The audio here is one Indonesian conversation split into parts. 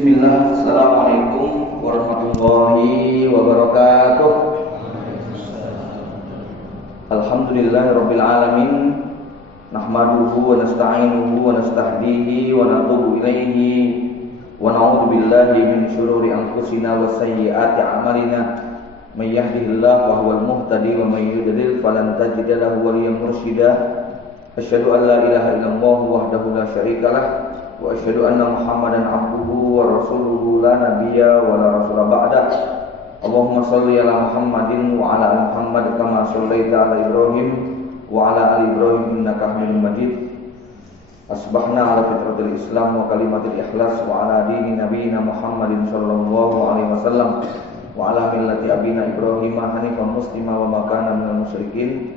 Bismillah, Assalamualaikum warahmatullahi wabarakatuh. Alhamdulillahirabbil alamin. Nahmaduhu wa nasta'inuhu wa nastahdihi wa natubu ilaihi wa na'udzu billahi min syururi anfusina wa sayyiati a'malina. May yahdihillahu fa huwal muhtadi wa may yudlil falan tajida lahu waliyyan mursyida. Asyhadu an la ilaha illallah wahdahu la syarikalah wa asyhadu anna Muhammadan abduhu wa rasuluhu la nabiyya wa la rasula ba'da. Allahumma shalli ala Muhammadin wa ala ali Muhammad kama shallaita ala Ibrahim wa ala ali Ibrahim innaka Hamidum Majid. Asbahna ala fitratil Islam wa kalimatil ikhlas wa ala dini nabiyina Muhammadin sallallahu alaihi wasallam wa ala millati abina Ibrahim hanifan muslima wa ma kana minal musyrikin.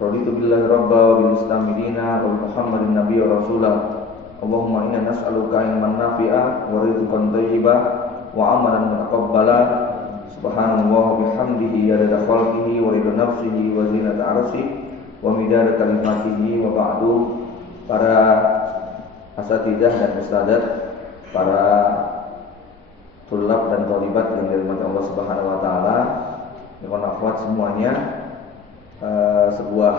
Raditu billahi rabba wa bil Islam dina wa bi Muhammadin nabiyya wa rasulah. Allahumma inna nas'aluka ilman nafi'a wa rizqan thayyiban wa amalan mutaqabbala. Subhanallah wa bihamdihi adada khalqihi wa ridha nafsihi wa zinata 'arsyihi wa midada kalimatihi wa ba'du. Para asatidzah dan ustadzat, para tulab dan thalibat yang dirahmati Allah Subhanahu wa taala, ikhwan akhwat semuanya, sebuah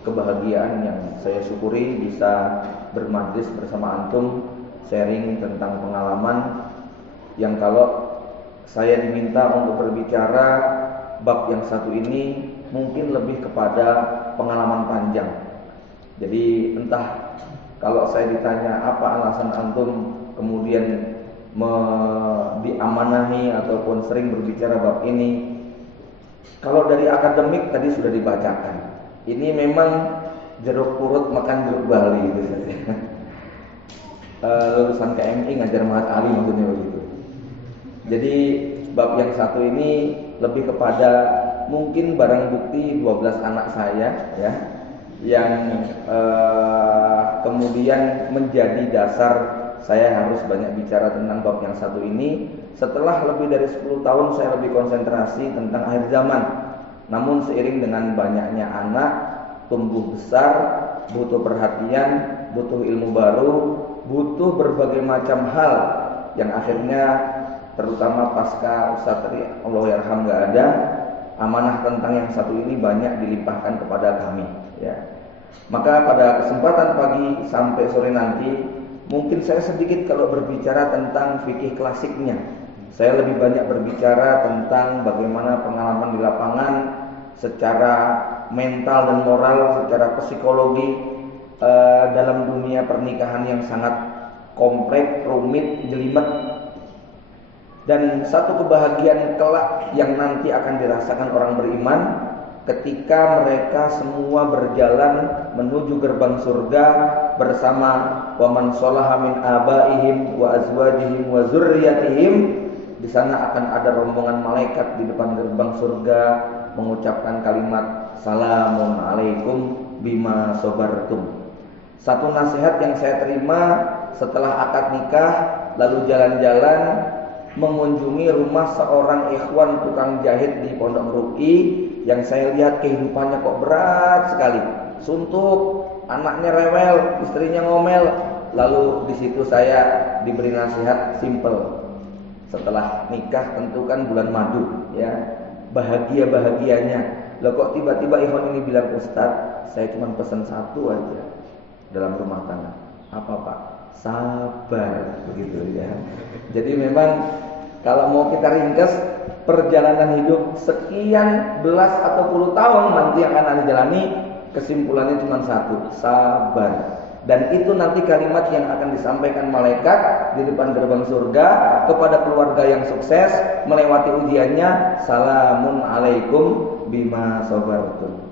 kebahagiaan yang saya syukuri bisa bermajlis bersama antum, sharing tentang pengalaman yang kalau saya diminta untuk berbicara bab yang satu ini mungkin lebih kepada pengalaman panjang. Jadi entah kalau saya ditanya apa alasan antum kemudian diamanahi ataupun sering berbicara bab ini, kalau dari akademik tadi sudah dibacakan. Ini memang jeruk purut makan jeruk bali gitu saja. Lulusan KMI ngajar Mahat Ali maksudnya begitu. Jadi bab yang satu ini lebih kepada mungkin barang bukti 12 anak saya ya, yang kemudian menjadi dasar saya harus banyak bicara tentang bab yang satu ini. Setelah lebih dari 10 tahun saya lebih konsentrasi tentang akhir zaman. Namun seiring dengan banyaknya anak tumbuh besar, butuh perhatian, butuh ilmu baru, butuh berbagai macam hal yang akhirnya terutama pasca Ustaz Allahyarham nggak ada, amanah tentang yang satu ini banyak dilimpahkan kepada kami ya. Maka pada kesempatan pagi sampai sore nanti mungkin saya sedikit kalau berbicara tentang fikih klasiknya. Saya lebih banyak berbicara tentang bagaimana pengalaman di lapangan secara mental dan moral, secara psikologi dalam dunia pernikahan yang sangat kompleks, rumit, jelimet. Dan satu kebahagiaan kelak yang nanti akan dirasakan orang beriman ketika mereka semua berjalan menuju gerbang surga bersama wa man sholaha min abaihim wa azwajihim wa zurriyatihim. Di sana akan ada rombongan malaikat di depan gerbang surga mengucapkan kalimat salamun alaikum bima sabartum. Satu nasihat yang saya terima setelah akad nikah lalu jalan-jalan mengunjungi rumah seorang ikhwan tukang jahit di Pondok Ruki yang saya lihat kehidupannya kok berat sekali, suntuk, anaknya rewel, istrinya ngomel. Lalu di situ saya diberi nasihat simple. Setelah nikah tentu kan bulan madu ya, bahagianya. Loh kok tiba-tiba ikhwan ini bilang, Ustaz, saya cuma pesan satu aja dalam rumah tangga. Apa Pak? Sabar, begitu ya. Jadi memang kalau mau kita ringkas perjalanan hidup sekian belas atau puluh tahun nanti yang akan Anda jalani, kesimpulannya cuma satu, sabar. Dan itu nanti kalimat yang akan disampaikan malaikat di depan gerbang surga kepada keluarga yang sukses melewati ujiannya, salamun alaikum bima sabartum.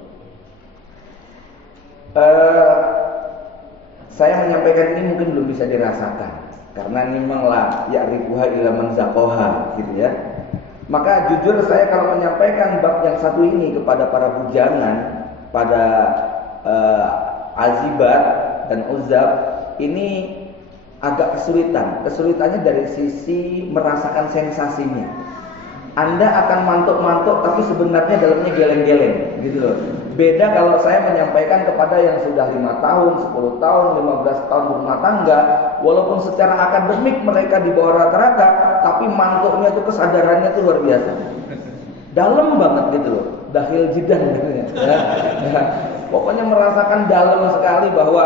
Saya menyampaikan ini mungkin belum bisa dirasakan karena memanglah ya'rifuha illa man zaqaha gitu ya. Maka jujur saya kalau menyampaikan bab yang satu ini kepada para bujangan, pada azibat dan uzab, ini agak kesulitan. Kesulitannya dari sisi merasakan sensasinya. Anda akan mantuk-mantuk tapi sebenarnya dalamnya geleng-geleng gitu loh. Beda kalau saya menyampaikan kepada yang sudah 5 tahun, 10 tahun, 15 tahun berumah tangga, walaupun secara akademik mereka di bawah rata-rata, tapi mantuknya itu kesadarannya itu luar biasa. Dalam banget gitu loh, dahil jidan gitu ya. Pokoknya merasakan dalam sekali bahwa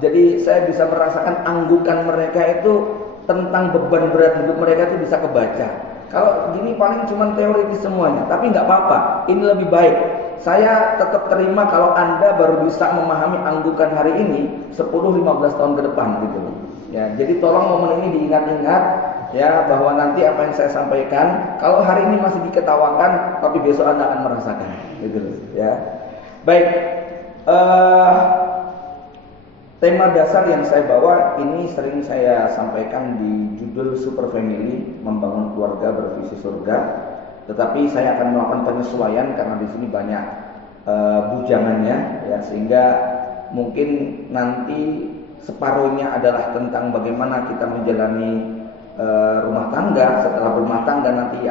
jadi saya bisa merasakan anggukan mereka itu tentang beban berat hidup mereka itu bisa kebaca. Kalau gini paling cuma teoritis semuanya, tapi nggak apa-apa. Ini lebih baik. Saya tetap terima kalau Anda baru bisa memahami anggukan hari ini 10-15 tahun ke depan gitu loh. Ya, jadi tolong momen ini diingat-ingat ya, bahwa nanti apa yang saya sampaikan kalau hari ini masih diketawakan, tapi besok Anda akan merasakan gitu loh, ya. Baik. Tema dasar yang saya bawa ini sering saya sampaikan di judul Super Family, membangun keluarga bervisi surga. Tetapi saya akan melakukan penyesuaian karena di sini banyak bujangannya, ya, sehingga mungkin nanti separuhnya adalah tentang bagaimana kita menjalani rumah tangga. Setelah berumah tangga nanti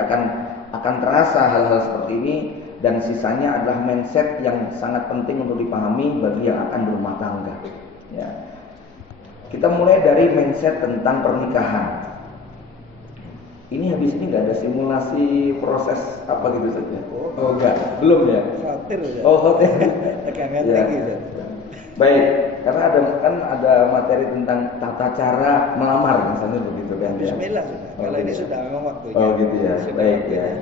akan terasa hal-hal seperti ini, dan sisanya adalah mindset yang sangat penting untuk dipahami bagi yang akan berumah tangga. Ya. Kita mulai dari mindset tentang pernikahan. Ini habis ini nggak ada simulasi proses apa gitu saja. Oh enggak, belum ya. Khawatir ya. Oh khawatir. Tegangan Ya. gitu. Baik, karena ada materi tentang tata cara melamar misalnya begitu kan. Bismillah. Oh, Kalau ini gitu. sudah memang waktunya. Oh gitu ya. Sudah Baik waktunya. ya.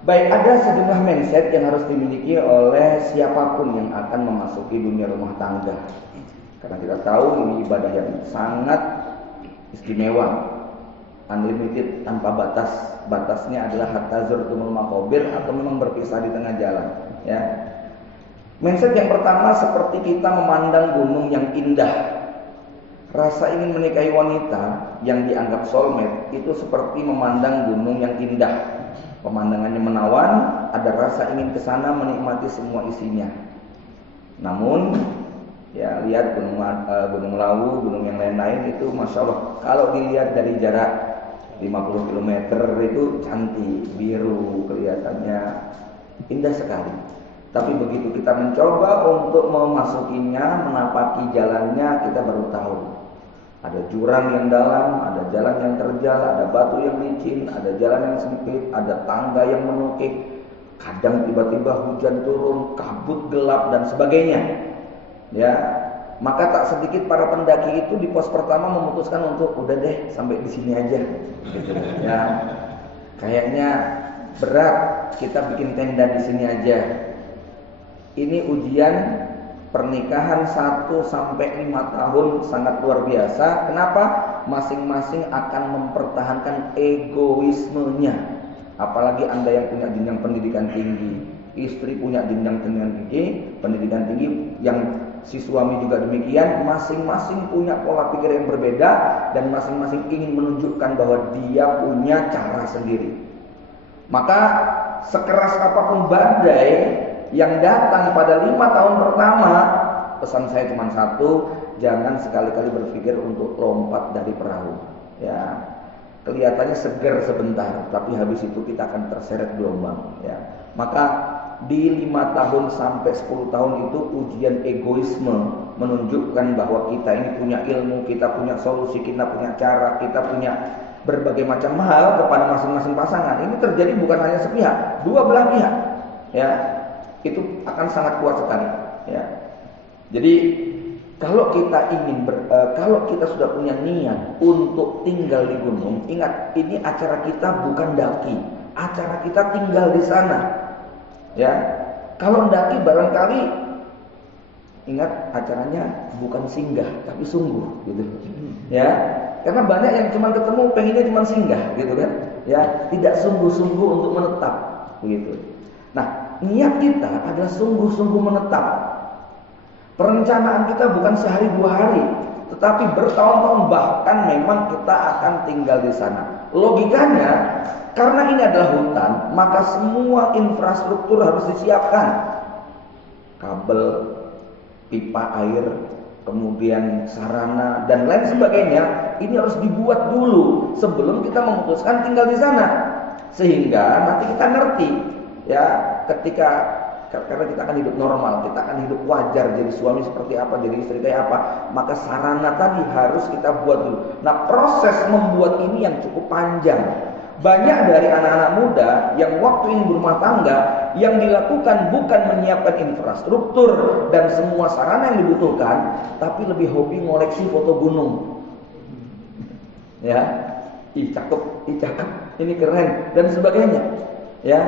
Baik, ada sejumlah mindset yang harus dimiliki oleh siapapun yang akan memasuki dunia rumah tangga. Karena kita tahu ini ibadah yang sangat istimewa, unlimited, tanpa batas. Batasnya adalah hatta zurtumul maqabir, atau memang berpisah di tengah jalan. Ya. Mindset yang pertama seperti kita memandang gunung yang indah. Rasa ingin menikahi wanita yang dianggap soulmate itu seperti memandang gunung yang indah. Pemandangannya menawan, ada rasa ingin ke sana menikmati semua isinya. Namun, ya lihat Gunung Lawu, gunung yang lain-lain itu Masya Allah. Kalau dilihat dari jarak 50 km itu cantik, biru, kelihatannya indah sekali. Tapi begitu kita mencoba untuk memasukinya, menapaki jalannya, kita baru tahu. Ada jurang yang dalam, ada jalan yang terjal, ada batu yang licin, ada jalan yang sempit, ada tangga yang menukik. Kadang tiba-tiba hujan turun, kabut gelap dan sebagainya. Ya, maka tak sedikit para pendaki itu di pos pertama memutuskan untuk udah deh sampai di sini aja. Gitu. Ya, kayaknya berat, kita bikin tenda di sini aja. Ini ujian pernikahan 1-5 tahun sangat luar biasa. Kenapa? Masing-masing akan mempertahankan egoismenya. Apalagi Anda yang punya jenjang pendidikan tinggi, istri punya jenjang pendidikan tinggi, yang si suami juga demikian. Masing-masing punya pola pikir yang berbeda, dan masing-masing ingin menunjukkan bahwa dia punya cara sendiri. Maka sekeras apapun badai yang datang pada 5 tahun pertama, pesan saya cuma satu: jangan sekali-kali berpikir untuk lompat dari perahu. Ya, kelihatannya seger sebentar, tapi habis itu kita akan terseret gelombang. Ya, maka di 5 tahun sampai 10 tahun itu ujian egoisme, menunjukkan bahwa kita ini punya ilmu, kita punya solusi, kita punya cara, kita punya berbagai macam hal kepada masing-masing pasangan. Ini terjadi bukan hanya sepihak, dua belah pihak. Ya, itu akan sangat kuat sekali. Ya. Jadi kalau kita kalau kita sudah punya niat untuk tinggal di gunung, ingat ini acara kita bukan daki, acara kita tinggal di sana. Ya, kalau daki barangkali ingat acaranya bukan singgah tapi sungguh, gitu. Ya, karena banyak yang cuma ketemu pengennya cuma singgah, gitu kan? Ya, tidak sungguh-sungguh untuk menetap, begitu. Nah, niat kita adalah sungguh-sungguh menetap. Perencanaan kita bukan sehari 2 hari, tetapi bertahun-tahun, bahkan memang kita akan tinggal di sana. Logikanya, karena ini adalah hutan, maka semua infrastruktur harus disiapkan. Kabel, pipa air, kemudian sarana dan lain sebagainya, ini harus dibuat dulu sebelum kita memutuskan tinggal di sana. Sehingga nanti kita ngerti, ya, ketika Karena kita akan hidup normal, kita akan hidup wajar, jadi suami seperti apa, jadi istri kayak apa. Maka sarana tadi harus kita buat dulu. Nah, proses membuat ini yang cukup panjang. Banyak dari anak-anak muda yang waktu ingin berumah tangga, yang dilakukan bukan menyiapkan infrastruktur dan semua sarana yang dibutuhkan, tapi lebih hobi ngoleksi foto gunung. Ya, cakep, ini keren dan sebagainya. Ya,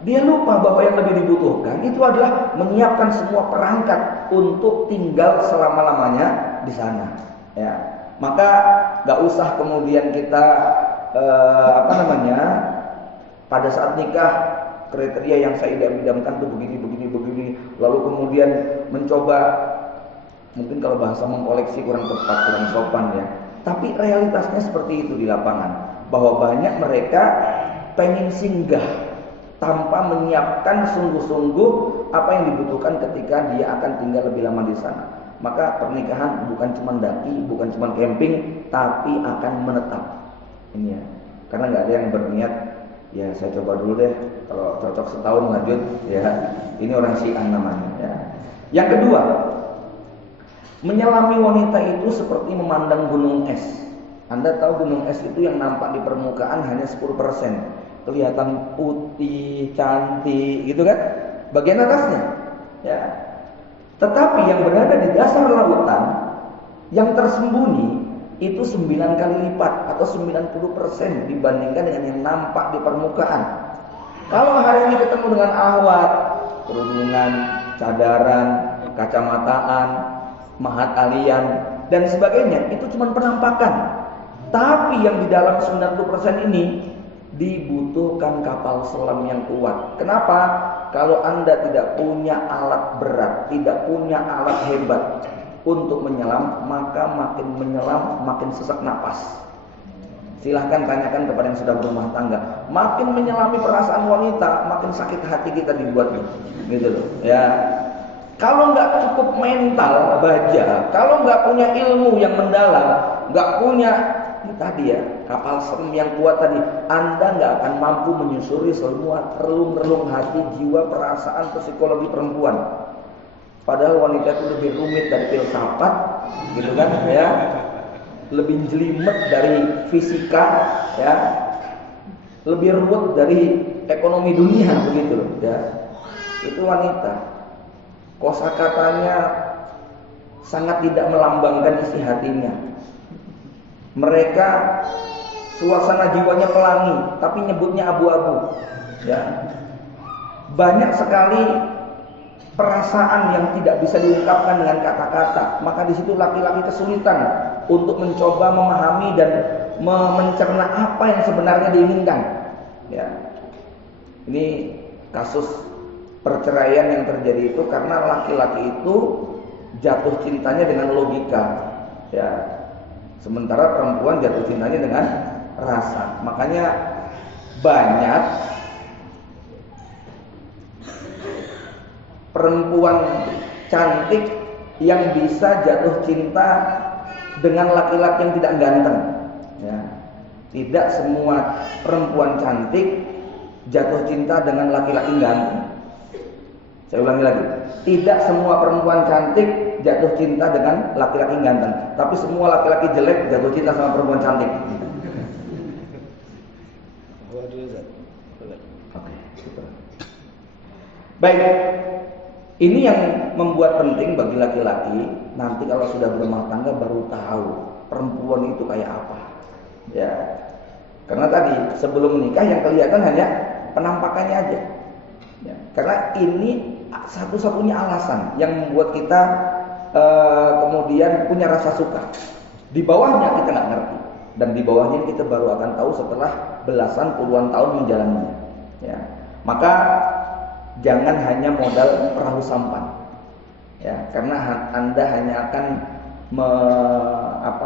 dia lupa bahwa yang lebih dibutuhkan itu adalah menyiapkan semua perangkat untuk tinggal selama-lamanya di sana. Ya, maka nggak usah kemudian kita pada saat nikah kriteria yang saya idam-idamkan tuh begini, lalu kemudian mencoba, mungkin kalau bahasa mengkoleksi kurang tepat, kurang sopan ya. Tapi realitasnya seperti itu di lapangan, bahwa banyak mereka pengen singgah tanpa menyiapkan sungguh-sungguh apa yang dibutuhkan ketika dia akan tinggal lebih lama di sana. Maka pernikahan bukan cuma daki, bukan cuma camping, tapi akan menetap. Ini ya, karena nggak ada yang berniat, ya saya coba dulu deh, kalau cocok setahun lanjut, ya ini orang Syiah namanya. Ya. Yang kedua, menyelami wanita itu seperti memandang gunung es. Anda tahu gunung es itu yang nampak di permukaan hanya 10%. Kelihatan putih, cantik, gitu kan? Bagian atasnya. Ya. Tetapi yang berada di dasar lautan, yang tersembunyi itu 9 kali lipat atau 90% dibandingkan dengan yang nampak di permukaan. Kalau hari ini ketemu dengan ahwat, kerudungan, cadaran, kacamataan, mahat alian dan sebagainya, itu cuma penampakan. Tapi yang di dalam 90% ini dibutuhkan kapal selam yang kuat. Kenapa? Kalau Anda tidak punya alat berat, tidak punya alat hebat untuk menyelam, maka makin menyelam makin sesak napas. Silahkan tanyakan kepada yang sudah berumah tangga. Makin menyelami perasaan wanita, makin sakit hati kita dibuatnya, gitu loh. Ya, kalau nggak cukup mental baja, kalau nggak punya ilmu yang mendalam, nggak punya ini tadi ya kapal selam yang kuat tadi, Anda nggak akan mampu menyusuri semua relung-relung hati, jiwa, perasaan, psikologi perempuan. Padahal wanita itu lebih rumit dari filsafat, gitu kan? Ya, lebih jelimet dari fisika, ya, lebih ruwet dari ekonomi dunia, begitu loh. Ya, itu wanita. Kosakatanya sangat tidak melambangkan isi hatinya. Mereka suasana jiwanya pelangi, tapi nyebutnya abu-abu. Ya, banyak sekali perasaan yang tidak bisa diungkapkan dengan kata-kata. Maka di situ laki-laki kesulitan untuk mencoba memahami dan mencerna apa yang sebenarnya diinginkan. Ya, ini kasus perceraian yang terjadi itu karena laki-laki itu jatuh cintanya dengan logika, ya, sementara perempuan jatuh cintanya dengan rasa. Makanya banyak perempuan cantik yang bisa jatuh cinta dengan laki-laki yang tidak ganteng. Ya. Tidak semua perempuan cantik jatuh cinta dengan laki-laki ganteng. Saya ulangi lagi, tidak semua perempuan cantik jatuh cinta dengan laki-laki ganteng, tapi semua laki-laki jelek jatuh cinta sama perempuan cantik. Baik, ini yang membuat penting bagi laki-laki. Nanti kalau sudah berumah tangga baru tahu perempuan itu kayak apa. Ya, karena tadi sebelum menikah yang kelihatan hanya penampakannya aja. Ya, karena ini satu-satunya alasan yang membuat kita kemudian punya rasa suka. Di bawahnya kita nggak ngerti, dan di bawahnya kita baru akan tahu setelah belasan puluhan tahun menjalaninya. Ya, maka jangan hanya modal perahu sampan. Ya, karena Anda hanya akan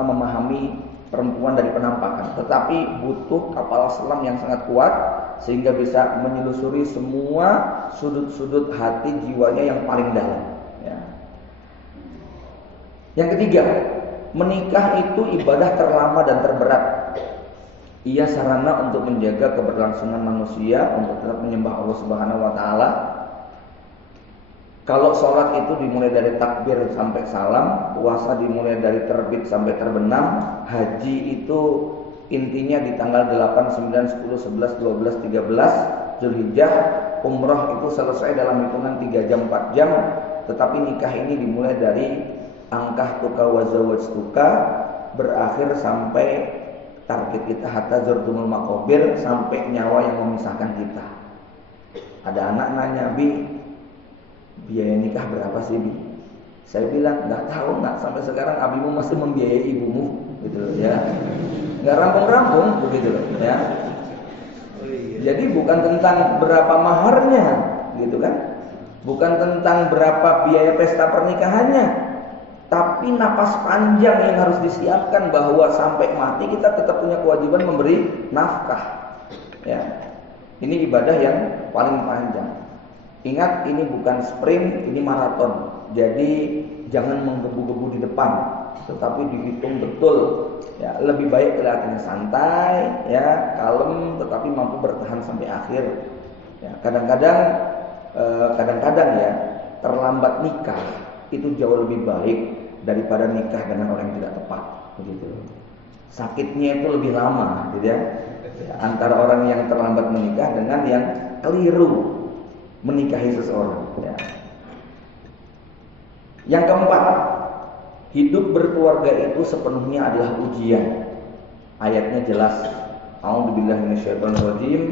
memahami perempuan dari penampakan, tetapi butuh kapal selam yang sangat kuat sehingga bisa menyelusuri semua sudut-sudut hati jiwanya yang paling dalam. Ya. Yang ketiga, menikah itu ibadah terlama dan terberat. Ia sarana untuk menjaga keberlangsungan manusia untuk tetap menyembah Allah Subhanahu wa taala. Kalau sholat itu dimulai dari takbir sampai salam, puasa dimulai dari terbit sampai terbenam, haji itu intinya di tanggal 8, 9, 10, 11, 12, 13 Zulhijjah, umrah itu selesai dalam hitungan 3 jam 4 jam, tetapi nikah ini dimulai dari angkah tuka wa zawajtuka, berakhir sampai target kita hatta zurtumul maqabir, sampai nyawa yang memisahkan kita. Ada anak nanya, "Bi, biaya nikah berapa sih, Bi?" Saya bilang, "Nggak tahu nak, sampai sekarang abimu masih membiayai ibumu," gitu ya. Nggak rampung-rampung begitu ya. Jadi bukan tentang berapa maharnya, gitu kan? Bukan tentang berapa biaya pesta pernikahannya, tapi napas panjang yang harus disiapkan bahwa sampai mati kita tetap punya kewajiban memberi nafkah. Ya, ini ibadah yang paling panjang. Ingat, ini bukan sprint, ini maraton. Jadi jangan menggebu-gebu di depan, tetapi dihitung betul. Ya, lebih baik kelihatannya santai, ya, kalem, tetapi mampu bertahan sampai akhir. Ya, kadang-kadang ya, terlambat nikah itu jauh lebih baik daripada nikah dengan orang yang tidak tepat, begitu. Sakitnya itu lebih lama, gitu ya. Antara orang yang terlambat menikah dengan yang keliru menikahi seseorang. Ya. Yang keempat, hidup berkeluarga itu sepenuhnya adalah ujian. Ayatnya jelas. A'udzubillahi minasyaitonirrajim.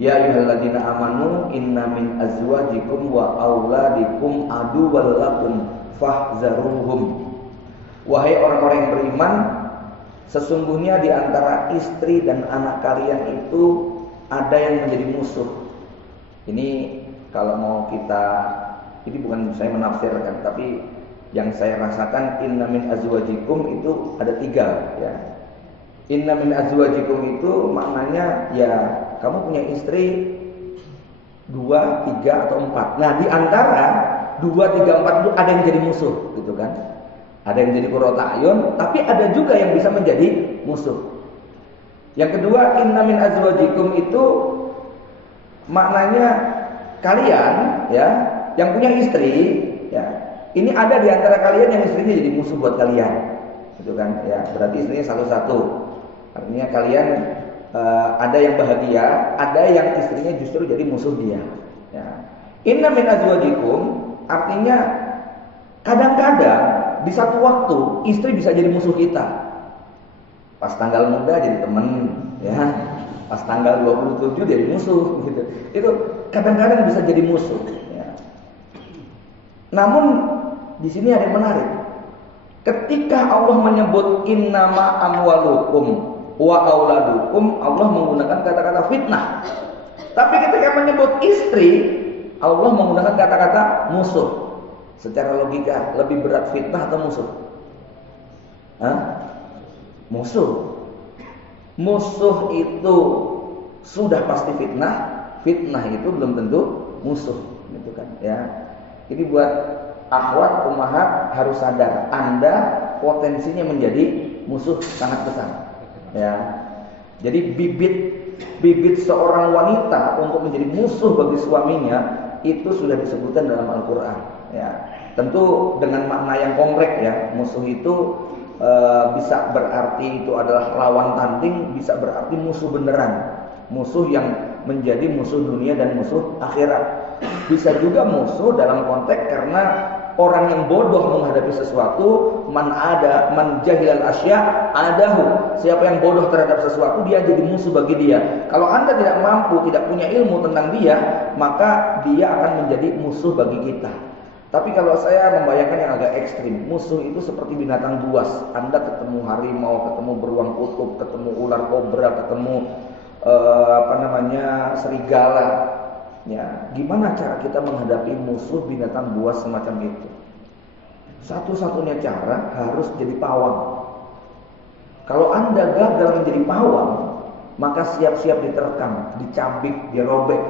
Ya ayyuhalladzina amanu inna min azwajikum wa auladikum aduwwal lakum fahzaruhum. Wahai orang-orang yang beriman, sesungguhnya di antara istri dan anak kalian itu ada yang menjadi musuh. Ini kalau mau kita, ini bukan saya menafsirkan, tapi yang saya rasakan, inna min azwajikum itu ada 3 ya. Inna min azwajikum itu maknanya ya kamu punya istri 2, 3 atau 4. Nah, di antara 2, 3, 4 itu ada yang jadi musuh, gitu kan? Ada yang jadi qurrata ayun, tapi ada juga yang bisa menjadi musuh. Yang kedua, inna min azwajikum itu maknanya kalian ya yang punya istri ya. Ini ada di antara kalian yang istrinya jadi musuh buat kalian. Gitu kan? Ya, berarti istrinya satu-satu. Artinya kalian ada yang bahagia, ada yang istrinya justru jadi musuh dia. Ya. Inna min azwajikum artinya kadang-kadang di satu waktu istri bisa jadi musuh kita. Pas tanggal muda jadi teman, ya. Pas tanggal 27 jadi musuh, gitu. Itu kadang-kadang bisa jadi musuh. Ya. Namun di sini ada yang menarik. Ketika Allah menyebut innama amwalukum wa auladukum, Allah menggunakan kata-kata fitnah. Tapi ketika menyebut istri, Allah menggunakan kata-kata musuh. Secara logika lebih berat fitnah atau musuh? Hah? Musuh. Musuh itu sudah pasti fitnah, fitnah itu belum tentu musuh, gitu kan? Ya. Jadi buat akhwat, ummahat harus sadar, Anda potensinya menjadi musuh sangat besar. Ya. Jadi bibit seorang wanita untuk menjadi musuh bagi suaminya itu sudah disebutkan dalam Al-Qur'an. Ya. Tentu dengan makna yang kompleks ya. Musuh itu bisa berarti itu adalah lawan tanding, bisa berarti musuh beneran, musuh yang menjadi musuh dunia dan musuh akhirat. Bisa juga musuh dalam konteks karena orang yang bodoh menghadapi sesuatu, man jahilal asya adahu. Siapa yang bodoh terhadap sesuatu, dia jadi musuh bagi dia. Kalau Anda tidak mampu, tidak punya ilmu tentang dia, maka dia akan menjadi musuh bagi kita. Tapi kalau saya membayangkan yang agak ekstrim, musuh itu seperti binatang buas. Anda ketemu harimau, ketemu beruang kutub, ketemu ular kobra, ketemu serigala. Ya, gimana cara kita menghadapi musuh binatang buas semacam itu? Satu-satunya cara harus jadi pawang. Kalau Anda gagal menjadi pawang, maka siap-siap diterkam, dicambik, dirobek.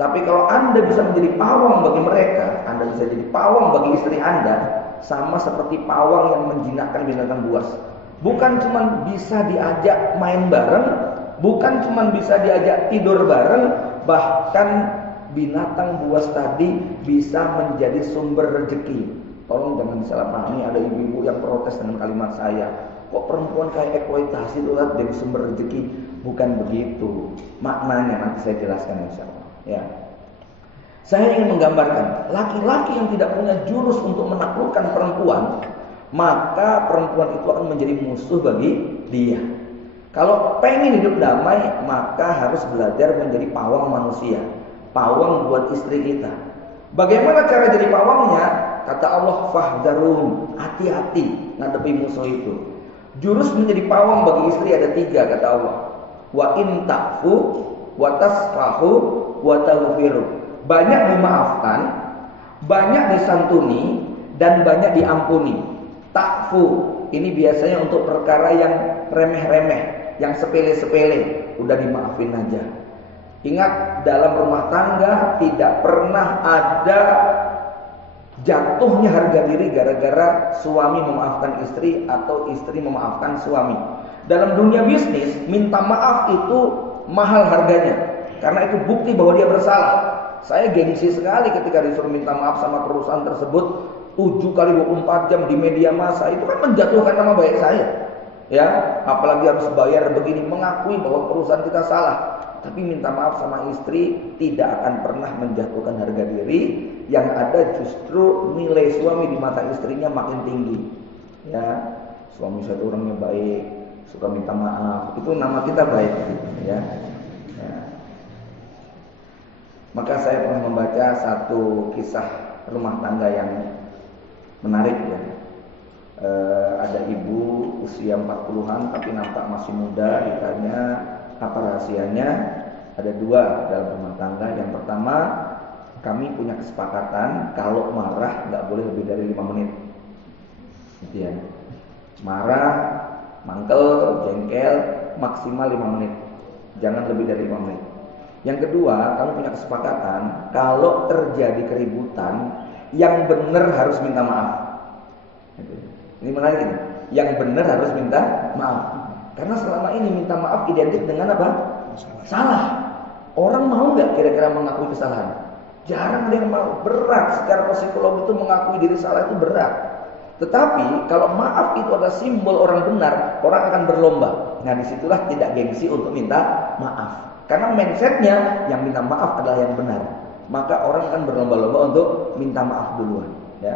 Tapi kalau Anda bisa menjadi pawang bagi mereka, Anda bisa jadi pawang bagi istri Anda, sama seperti pawang yang menjinakkan binatang buas. Bukan cuma bisa diajak main bareng, bukan cuma bisa diajak tidur bareng, bahkan binatang buas tadi bisa menjadi sumber rezeki. Tolong jangan disalahpahami, ada ibu-ibu yang protes dengan kalimat saya. Kok perempuan kayak eksploitasi itu jadi sumber rezeki? Bukan begitu. Maknanya nanti saya jelaskan insyaallah. Ya. Saya ingin menggambarkan laki-laki yang tidak punya jurus untuk menaklukkan perempuan, maka perempuan itu akan menjadi musuh bagi dia. Kalau pengen hidup damai, maka harus belajar menjadi pawang manusia, pawang buat istri kita. Bagaimana cara jadi pawangnya? Kata Allah, fahdharum, hati-hati ngadepi musuh itu. Jurus menjadi pawang bagi istri ada 3 kata Allah. Wa in ta'fu wa tasfahu wa taghfiru. Banyak dimaafkan, banyak disantuni, dan banyak diampuni. Ta'fu ini biasanya untuk perkara yang remeh-remeh, yang sepele-sepele, udah dimaafin aja. Ingat, dalam rumah tangga tidak pernah ada jatuhnya harga diri gara-gara suami memaafkan istri atau istri memaafkan suami. Dalam dunia bisnis, minta maaf itu mahal harganya, karena itu bukti bahwa dia bersalah. Saya gengsi sekali ketika disuruh minta maaf sama perusahaan tersebut 7 kali 24 jam di media massa. Itu kan menjatuhkan nama baik saya. Ya, apalagi harus bayar begini, mengakui bahwa perusahaan kita salah. Tapi minta maaf sama istri tidak akan pernah menjatuhkan harga diri. Yang ada justru nilai suami di mata istrinya makin tinggi. Ya, suami saya orangnya baik, suka minta maaf. Itu nama kita baik, ya. Maka saya pernah membaca satu kisah rumah tangga yang menarik ya. Ada ibu usia 40-an tapi nampak masih muda. Ditanya apa rahasianya? Ada 2 dalam rumah tangga. Yang pertama, kami punya kesepakatan kalau marah nggak boleh lebih dari 5 menit. Gitu ya. Marah, mangkel, jengkel maksimal 5 menit. Jangan lebih dari 5 menit. Yang kedua, kamu punya kesepakatan kalau terjadi keributan, yang benar harus minta maaf. Ini menarik ini. Yang benar harus minta maaf. Karena selama ini minta maaf identik dengan apa? Salah. Orang mau nggak kira-kira mengakui kesalahan? Jarang ada yang mau. Berat. Secara psikologi itu mengakui diri salah itu berat. Tetapi kalau maaf itu adalah simbol orang benar, orang akan berlomba. Nah, disitulah tidak gengsi untuk minta maaf. Karena mindsetnya yang minta maaf adalah yang benar. Maka orang akan berlomba-lomba untuk minta maaf duluan. Ya.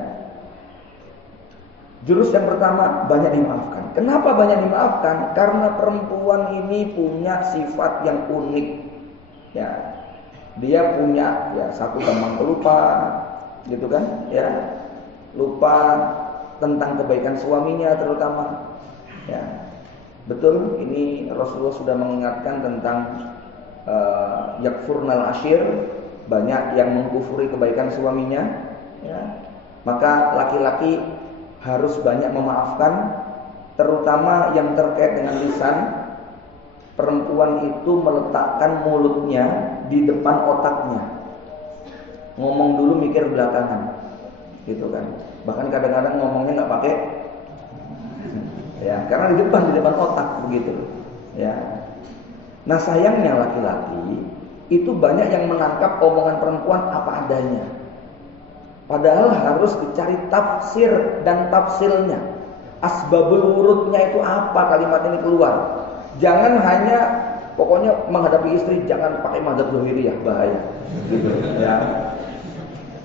Jurus yang pertama, banyak dimaafkan. Kenapa banyak dimaafkan? Karena perempuan ini punya sifat yang unik. Ya. Dia punya satu gampang pelupa, gitu kan? Ya. Lupa tentang kebaikan suaminya terutama. Ya. Betul, ini Rasulullah sudah mengingatkan tentang yakfurnal ashir, banyak yang mengkufuri kebaikan suaminya, ya. Maka laki-laki harus banyak memaafkan, terutama yang terkait dengan lisan. Perempuan itu meletakkan mulutnya di depan otaknya, ngomong dulu mikir belakangan, gitu kan. Bahkan kadang-kadang ngomongnya nggak pakai, ya, karena di depan otak begitu, ya. Nah, sayangnya laki-laki itu banyak yang menangkap omongan perempuan apa adanya. Padahal harus dicari tafsir dan tafsilnya. Asbabul wurudnya itu apa kalimat ini keluar. Jangan hanya pokoknya menghadapi istri jangan pakai madzhab Zuhairiyah, bahaya. Gitu ya.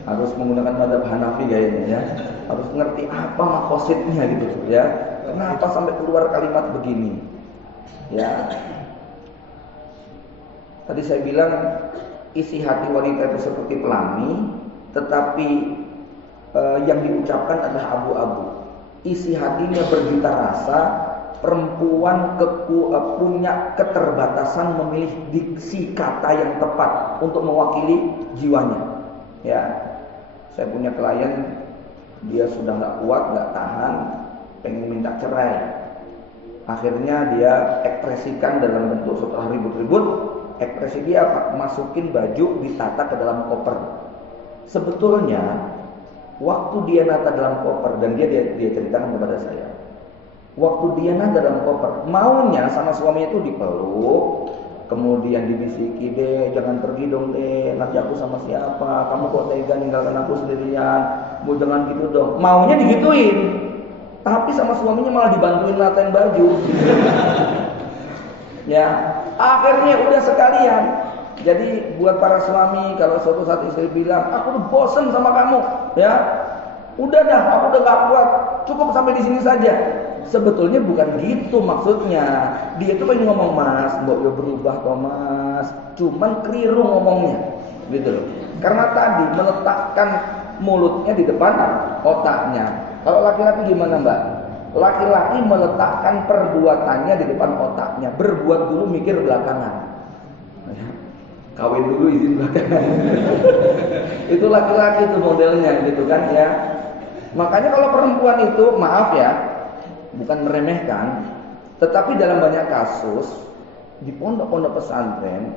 Harus menggunakan madzhab Hanafi kayaknya ya. Harus ngerti apa makosidnya gitu ya. Kenapa sampai keluar kalimat begini? Ya. Tadi saya bilang isi hati wanita itu seperti pelangi, tetapi yang diucapkan adalah abu-abu. Isi hatinya berjuta rasa. Perempuan punya keterbatasan memilih diksi kata yang tepat untuk mewakili jiwanya. Ya, saya punya klien, dia sudah nggak kuat, nggak tahan, pengen minta cerai. Akhirnya dia ekspresikan dalam bentuk setelah ribut-ribut. Ekspresi dia apa? Masukin baju, ditata ke dalam koper. Sebetulnya waktu dia nata dalam koper, dan dia ceritakan kepada saya, waktu dia nata dalam koper, maunya sama suaminya itu dipeluk, kemudian dibisiki, "Dek, jangan pergi dong, Dek, nanti aku sama siapa, kamu kok tega ninggalkan aku sendirian, mau jangan gitu dong." Maunya digituin, tapi sama suaminya malah dibantuin ngatain baju. Ya, akhirnya udah sekalian. Jadi buat para suami, kalau suatu saat istri bilang, "Aku udah bosen sama kamu," ya, "udah dah, aku udah gak kuat, cukup sampai di sini saja." Sebetulnya bukan gitu maksudnya. Dia itu pengen ngomong, "Mas, mbok yo berubah kok, Mas." Cuman keliru ngomongnya, gitu loh. Karena tadi meletakkan mulutnya di depan otaknya. Kalau laki-laki gimana, Mbak? Laki-laki meletakkan perbuatannya di depan otaknya, berbuat dulu, mikir belakangan. Kawin dulu, izin belakangan. Itu laki-laki itu modelnya, gitu kan ya. Makanya kalau perempuan itu, maaf ya, bukan meremehkan, tetapi dalam banyak kasus di pondok-pondok pesantren,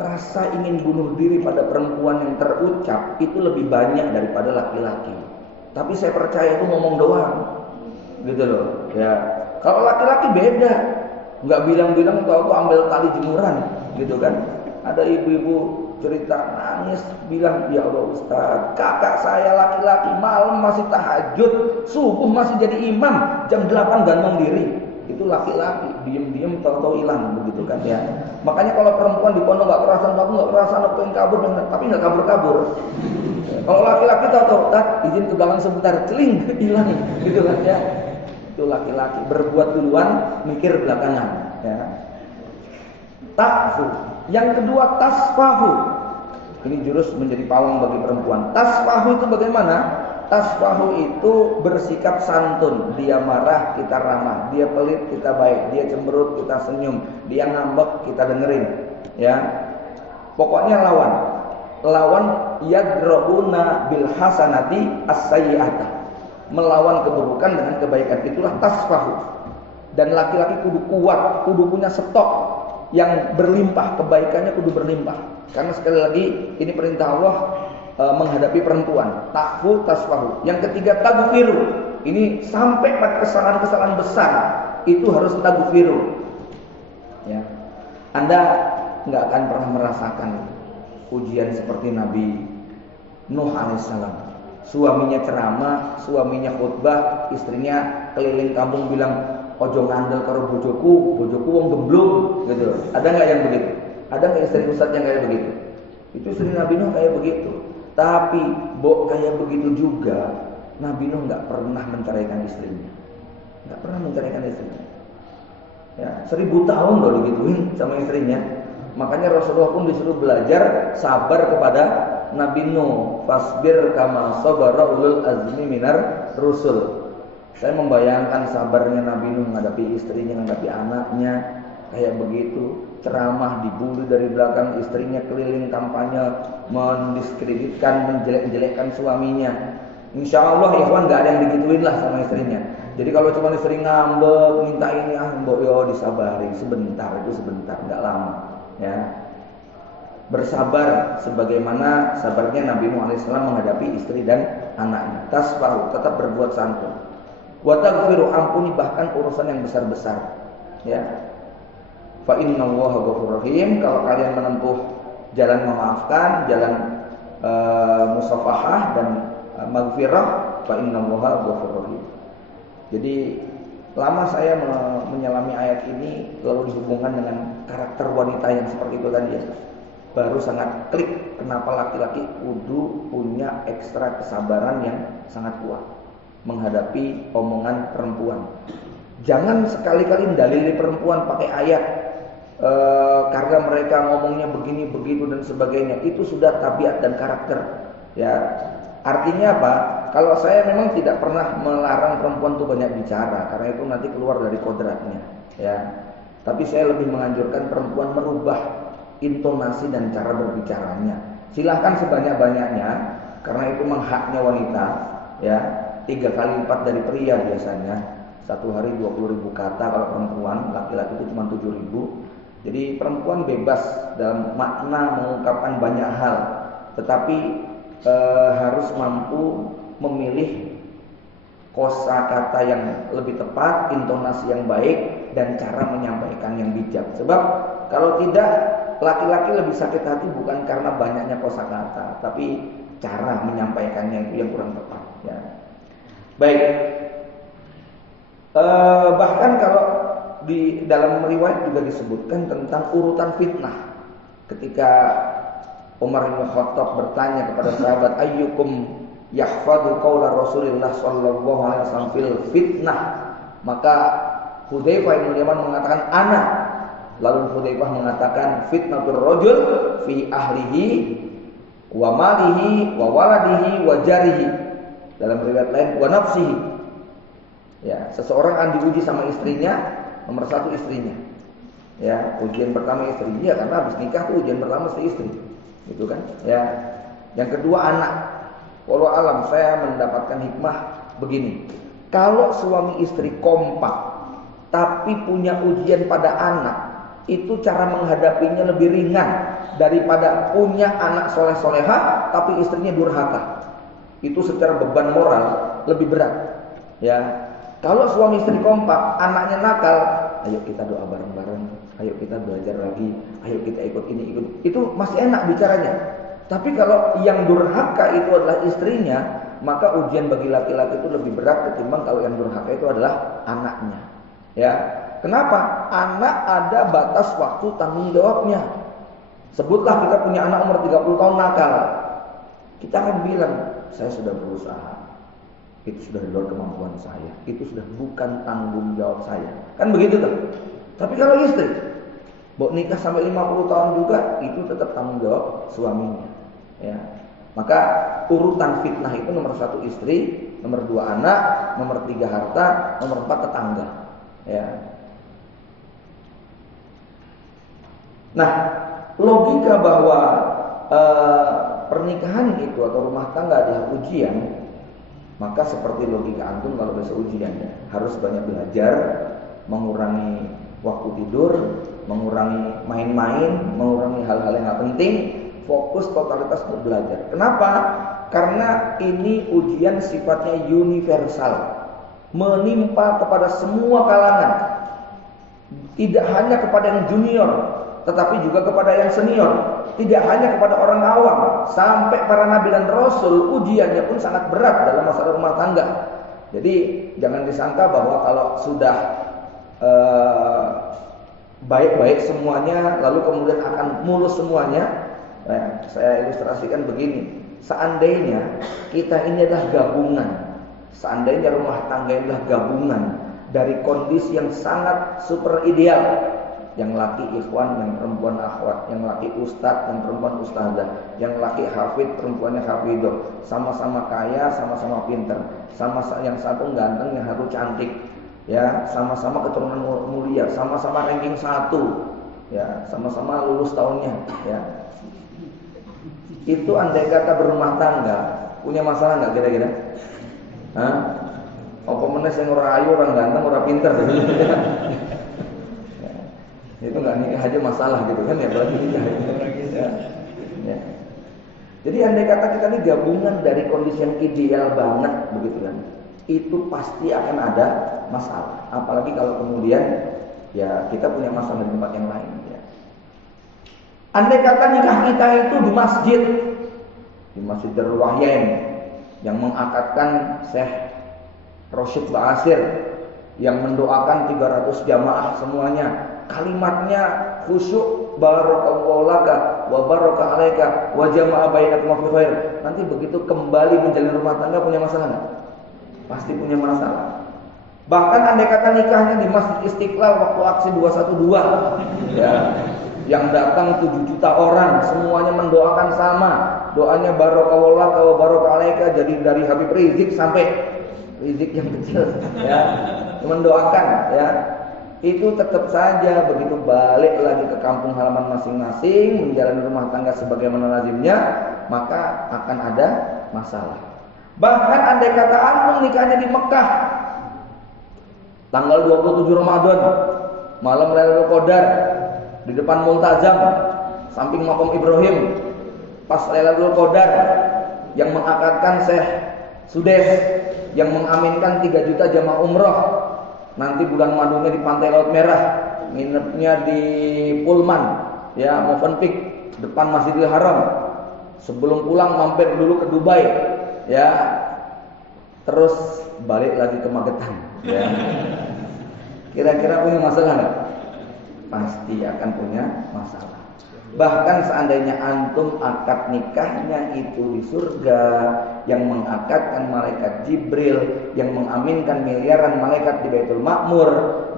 rasa ingin bunuh diri pada perempuan yang terucap itu lebih banyak daripada laki-laki. Tapi saya percaya itu ngomong doang, gitu loh. Ya, kalau laki-laki beda, nggak bilang-bilang tahu ambil tali jemuran, gitu kan. Ada ibu-ibu cerita nangis bilang, "Ya Allah Ustaz, kakak saya laki-laki malam masih tahajud, subuh masih jadi imam, jam 8 gantung diri." Itu laki-laki, diem-diem tahu-tahu hilang, begitu kan ya. Makanya kalau perempuan di pondok nggak kerasan, aku nggak kerasan, aku pengen kabur, tapi nggak kabur-kabur. Kalau laki-laki tahu-tahu, "Tak, izin ke belakang sebentar," celing, hilang, gitu kan ya. Itu laki-laki, berbuat duluan, mikir belakangan. Ya. Ta'fu. Yang kedua, tasfahu. Ini jurus menjadi pawang bagi perempuan. Tasfahu itu bagaimana? Tasfahu itu bersikap santun. Dia marah, kita ramah. Dia pelit, kita baik. Dia cemberut, kita senyum. Dia ngambek, kita dengerin. Ya, pokoknya lawan. Lawan yadrauna bil hasanati as-sayyi'ata. Melawan keburukan dengan kebaikan. Itulah tasfahu. Dan laki-laki kudu kuat, kudu punya stok yang berlimpah, kebaikannya kudu berlimpah. Karena sekali lagi ini perintah Allah menghadapi perempuan. Ta'fu tasfahu. Yang ketiga, tagfiru. Ini sampai pada kesalahan-kesalahan besar itu harus tagfiru. Ya. Anda nggak akan pernah merasakan ujian seperti Nabi Nuh alaihissalam. Suaminya ceramah, suaminya khutbah, istrinya keliling kampung bilang, "Ojo ngandel karo bojoku, bojoku wong gemblung," gitu. Ada nggak yang begitu? Ada nggak istri ustadz yang kayak begitu? Itu istri Nabi Nuh kayak begitu. Tapi kayak begitu juga Nabi Nuh nggak pernah menceraikan istrinya, nggak pernah menceraikan istrinya. Ya, 1000 tahun loh digituin sama istrinya. Makanya Rasulullah pun disuruh belajar sabar kepada Nabi Nuh. Fasbir kama sabara ulul azmi minar rusul. Saya membayangkan sabarnya Nabi Nuh menghadapi istrinya, menghadapi anaknya, kayak begitu. Ceramah, dibully dari belakang, istrinya keliling kampanye, mendiskreditkan, menjelek-jelekkan suaminya. Insya Allah ikhwan gak ada yang digituin lah sama istrinya. Jadi kalau cuma istri ngambek, minta ini, mbok yo disabari, sebentar, itu sebentar, gak lama. Ya, bersabar sebagaimana sabarnya Nabi Nuh alaihissalam menghadapi istri dan anaknya. Tasfahu, tetap berbuat santun. Wa taghfiru, ampuni bahkan urusan yang besar-besar. Ya. Fa innallaha ghafurur rahim. Kalau kalian menempuh jalan memaafkan, jalan musafahah dan maghfirah, fa innallaha ghafurur rahim. Jadi lama saya menyelami ayat ini lalu dihubungkan dengan karakter wanita yang seperti itu tadi ya. Baru sangat klik kenapa laki-laki kudu punya ekstra kesabaran yang sangat kuat menghadapi omongan perempuan. Jangan sekali-kali dalili perempuan pakai ayat karena mereka ngomongnya begini begitu dan sebagainya. Itu sudah tabiat dan karakter. Ya, artinya apa? Kalau saya memang tidak pernah melarang perempuan itu banyak bicara, karena itu nanti keluar dari kodratnya. Ya, tapi saya lebih menganjurkan perempuan merubah intonasi dan cara berbicaranya. Silahkan sebanyak-banyaknya, karena itu memang haknya wanita. Ya, 3 kali lipat dari pria biasanya. Satu hari 20.000 kata kalau perempuan, laki-laki itu cuma 7.000. Jadi perempuan bebas dalam makna mengungkapkan banyak hal, tetapi harus mampu memilih kosakata yang lebih tepat, intonasi yang baik, dan cara menyampaikan yang bijak. Sebab kalau tidak, laki-laki lebih sakit hati bukan karena banyaknya kosakata, tapi cara menyampaikannya itu yang kurang tepat. Ya. Baik. Bahkan kalau di dalam riwayat juga disebutkan tentang urutan fitnah. Ketika Umar bin Khattab bertanya kepada sahabat, ayyukum yahfadu qaula Rasulillah sallallahu alaihi wasallam fil fitnah, maka Hudzaifah bin Yaman mengatakan ana. Lalu Hudzaifah mengatakan fitnatur rajul fi ahlihi wa malihi wa waladihi wa jarihi. Dalam riwayat lain wa nafsihi. Ya, seseorang akan diuji sama istrinya, nomor satu istrinya. Ya, ujian pertama istrinya karena habis nikah tuh ujian pertama istri. Gitu kan? Ya. Yang kedua anak. Walau alam saya mendapatkan hikmah begini. Kalau suami istri kompak tapi punya ujian pada anak, itu cara menghadapinya lebih ringan daripada punya anak soleh-soleha tapi istrinya durhaka. Itu secara beban moral lebih berat. Ya. Kalau suami istri kompak, anaknya nakal, ayo kita doa bareng-bareng, ayo kita belajar lagi, ayo kita ikut ini ikut. Itu masih enak bicaranya. Tapi kalau yang durhaka itu adalah istrinya, maka ujian bagi laki-laki itu lebih berat ketimbang kalau yang durhaka itu adalah anaknya. Ya. Kenapa? Anak ada batas waktu tanggung jawabnya. Sebutlah kita punya anak umur 30 tahun nakal. Kita akan bilang, saya sudah berusaha. Itu sudah di luar kemampuan saya. Itu sudah bukan tanggung jawab saya. Kan begitu tuh. Tapi kalau istri, mau nikah sampai 50 tahun juga, itu tetap tanggung jawab suaminya. Ya. Maka urutan fitnah itu nomor 1 istri, nomor 2 anak, nomor 3 harta, nomor 4 tetangga. Ya. Nah, logika bahwa pernikahan itu atau rumah tangga adalah ujian, maka seperti logika antum kalau besok ujiannya harus banyak belajar, mengurangi waktu tidur, mengurangi main-main, mengurangi hal-hal yang gak penting, fokus totalitas untuk belajar. Kenapa? Karena ini ujian sifatnya universal, menimpa kepada semua kalangan, tidak hanya kepada yang junior, tetapi juga kepada yang senior. Tidak hanya kepada orang awam, sampai para nabi dan rasul ujiannya pun sangat berat dalam masalah rumah tangga. Jadi jangan disangka bahwa kalau sudah baik-baik semuanya lalu kemudian akan mulus semuanya. Nah, saya ilustrasikan begini. Seandainya kita ini adalah gabungan, seandainya rumah tangga ini adalah gabungan dari kondisi yang sangat super ideal. Yang laki ikhwan, yang perempuan akhwat, yang laki ustadz, yang perempuan ustazah, yang laki hafid, perempuannya hafidoh, sama-sama kaya, sama-sama pinter, sama-sama yang satu ganteng, yang satu cantik, ya, sama-sama keturunan mulia, sama-sama ranking 1, ya, sama-sama lulus tahunnya, ya. Itu andai kata berumah tangga, punya masalah nggak kira-kira? Hah? Apa menes yang orang ayu, orang ganteng, orang pinter, itu nggak nikah aja masalah gitu kan ya, berarti nikah ya. Jadi andai kata kita ini gabungan dari kondisi yang ideal banget begitu kan, itu pasti akan ada masalah. Apalagi kalau kemudian ya kita punya masalah di tempat yang lain ya. Andai kata nikah kita itu di Masjid Darul Wahyain yang mengakadkan Syekh Rosyid Ba'asir, yang mendoakan 300 jamaah semuanya, kalimatnya khusyuk, barakallahu laka wa baraka alaika wa jama'a bainakum fi khair. Nanti begitu kembali menjalin rumah tangga punya masalah enggak? Pasti punya masalah. Bahkan andai kata nikahnya di Masjid Istiqlal waktu aksi 212, ya, yang datang 7 juta orang, semuanya mendoakan sama, doanya barakallahu laka wa baraka alaika, jadi dari Habib Rizik sampai Rizik yang kecil, ya, mendoakan, ya. Itu tetap saja begitu balik lagi ke kampung halaman masing-masing, menjalani rumah tangga sebagaimana lazimnya, maka akan ada masalah. Bahkan andai kata antum nikahnya di Mekah, tanggal 27 Ramadan, malam Lailatul Qadar, di depan Multazam, samping Maqam Ibrahim, pas Lailatul Qadar, yang mengakadkan Syekh Sudes, yang mengaminkan 3 juta jamaah umroh. Nanti bulan madunya di Pantai Laut Merah, nginepnya di Pullman, ya, Movenpick depan Masjidil Haram. Sebelum pulang mampir dulu ke Dubai, ya, terus balik lagi ke Magetan, ya. Kira-kira punya masalah nggak? Pasti akan punya masalah. Bahkan seandainya antum akad nikahnya itu di surga, yang mengakadkan malaikat Jibril, yang mengaminkan miliaran malaikat di Baitul Ma'mur,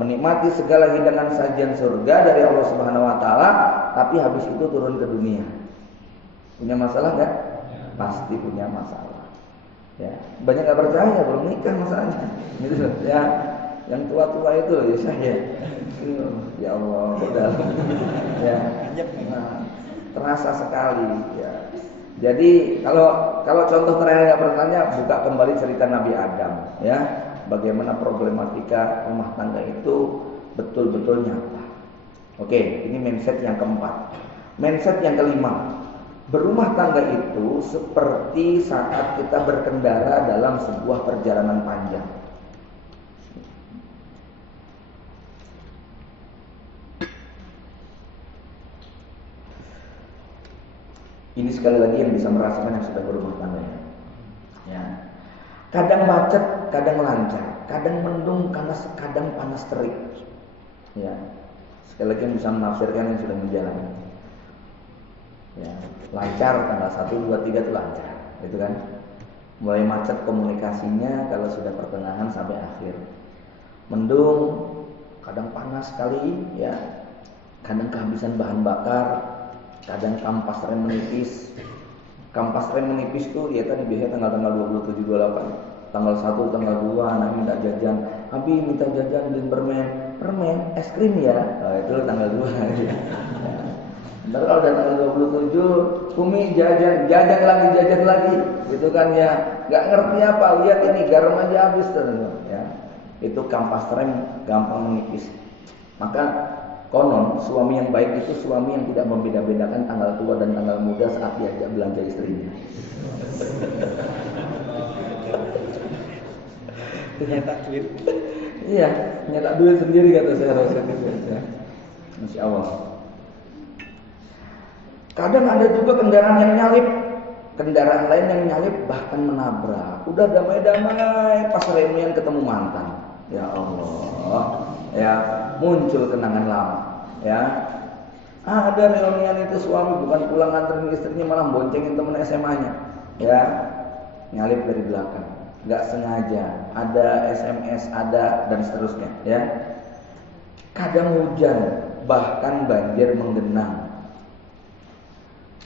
menikmati segala hidangan sajian surga dari Allah Subhanahu wa taala, tapi habis itu turun ke dunia. Punya masalah nggak? Pasti punya masalah. Ya, banyak nggak percaya belum nikah masalahnya. Gitu ya. Yang tua-tua itu ya saya. Ya Allah, dalam. Ya. Nah, terasa sekali ya. Jadi kalau contoh terakhir yang bertanya, buka kembali cerita Nabi Adam, ya. Bagaimana problematika rumah tangga itu betul-betul nyata. Oke, ini mindset yang keempat. Mindset yang kelima, berumah tangga itu seperti saat kita berkendara dalam sebuah perjalanan panjang. Ini sekali lagi yang bisa merasakan yang sudah berumah tangga, ya. Kadang macet, kadang lancar, kadang mendung, kadang panas terik, ya. Sekali lagi yang bisa menafsirkan yang sudah menjalani, ya. Lancar tanggal 1, 2, 3 itu lancar, gitu kan. Mulai macet komunikasinya kalau sudah pertengahan sampai akhir. Mendung, kadang panas sekali, ya. Kadang kehabisan bahan bakar, kadang kampas rem menipis. Kampas rem menipis tuh ya tadi biasanya tanggal 27, 28. Tanggal 1, tanggal 2 anak minta jajan. Abi minta jajan beliin permen, es krim ya. Nah, itu tanggal 2 ya. Ntar kalau udah tanggal 27, Umi jajan lagi, gitu kan ya. Gak ngerti apa, lihat ini garam aja habis tuh, ya. Itu kampas rem gampang menipis. Maka konon suami yang baik itu suami yang tidak membeda-bedakan tanggal tua dan tanggal muda saat diajak belanja istrinya. Nyetak duit. Iya, nyetak duit sendiri kata saya Rasul. Masya Allah. Kadang ada juga kendaraan yang nyalip, kendaraan lain yang nyalip bahkan menabrak. Udah damai-damai pas reunian ketemu mantan. Ya Allah. Ya, muncul kenangan lama, ya. Ada reunian itu suami bukan pulang nganterin istrinya malah boncengin temen SMA-nya, ya. Nyalip dari belakang, nggak sengaja, ada SMS, ada dan seterusnya, ya. Kadang hujan, bahkan banjir menggenang.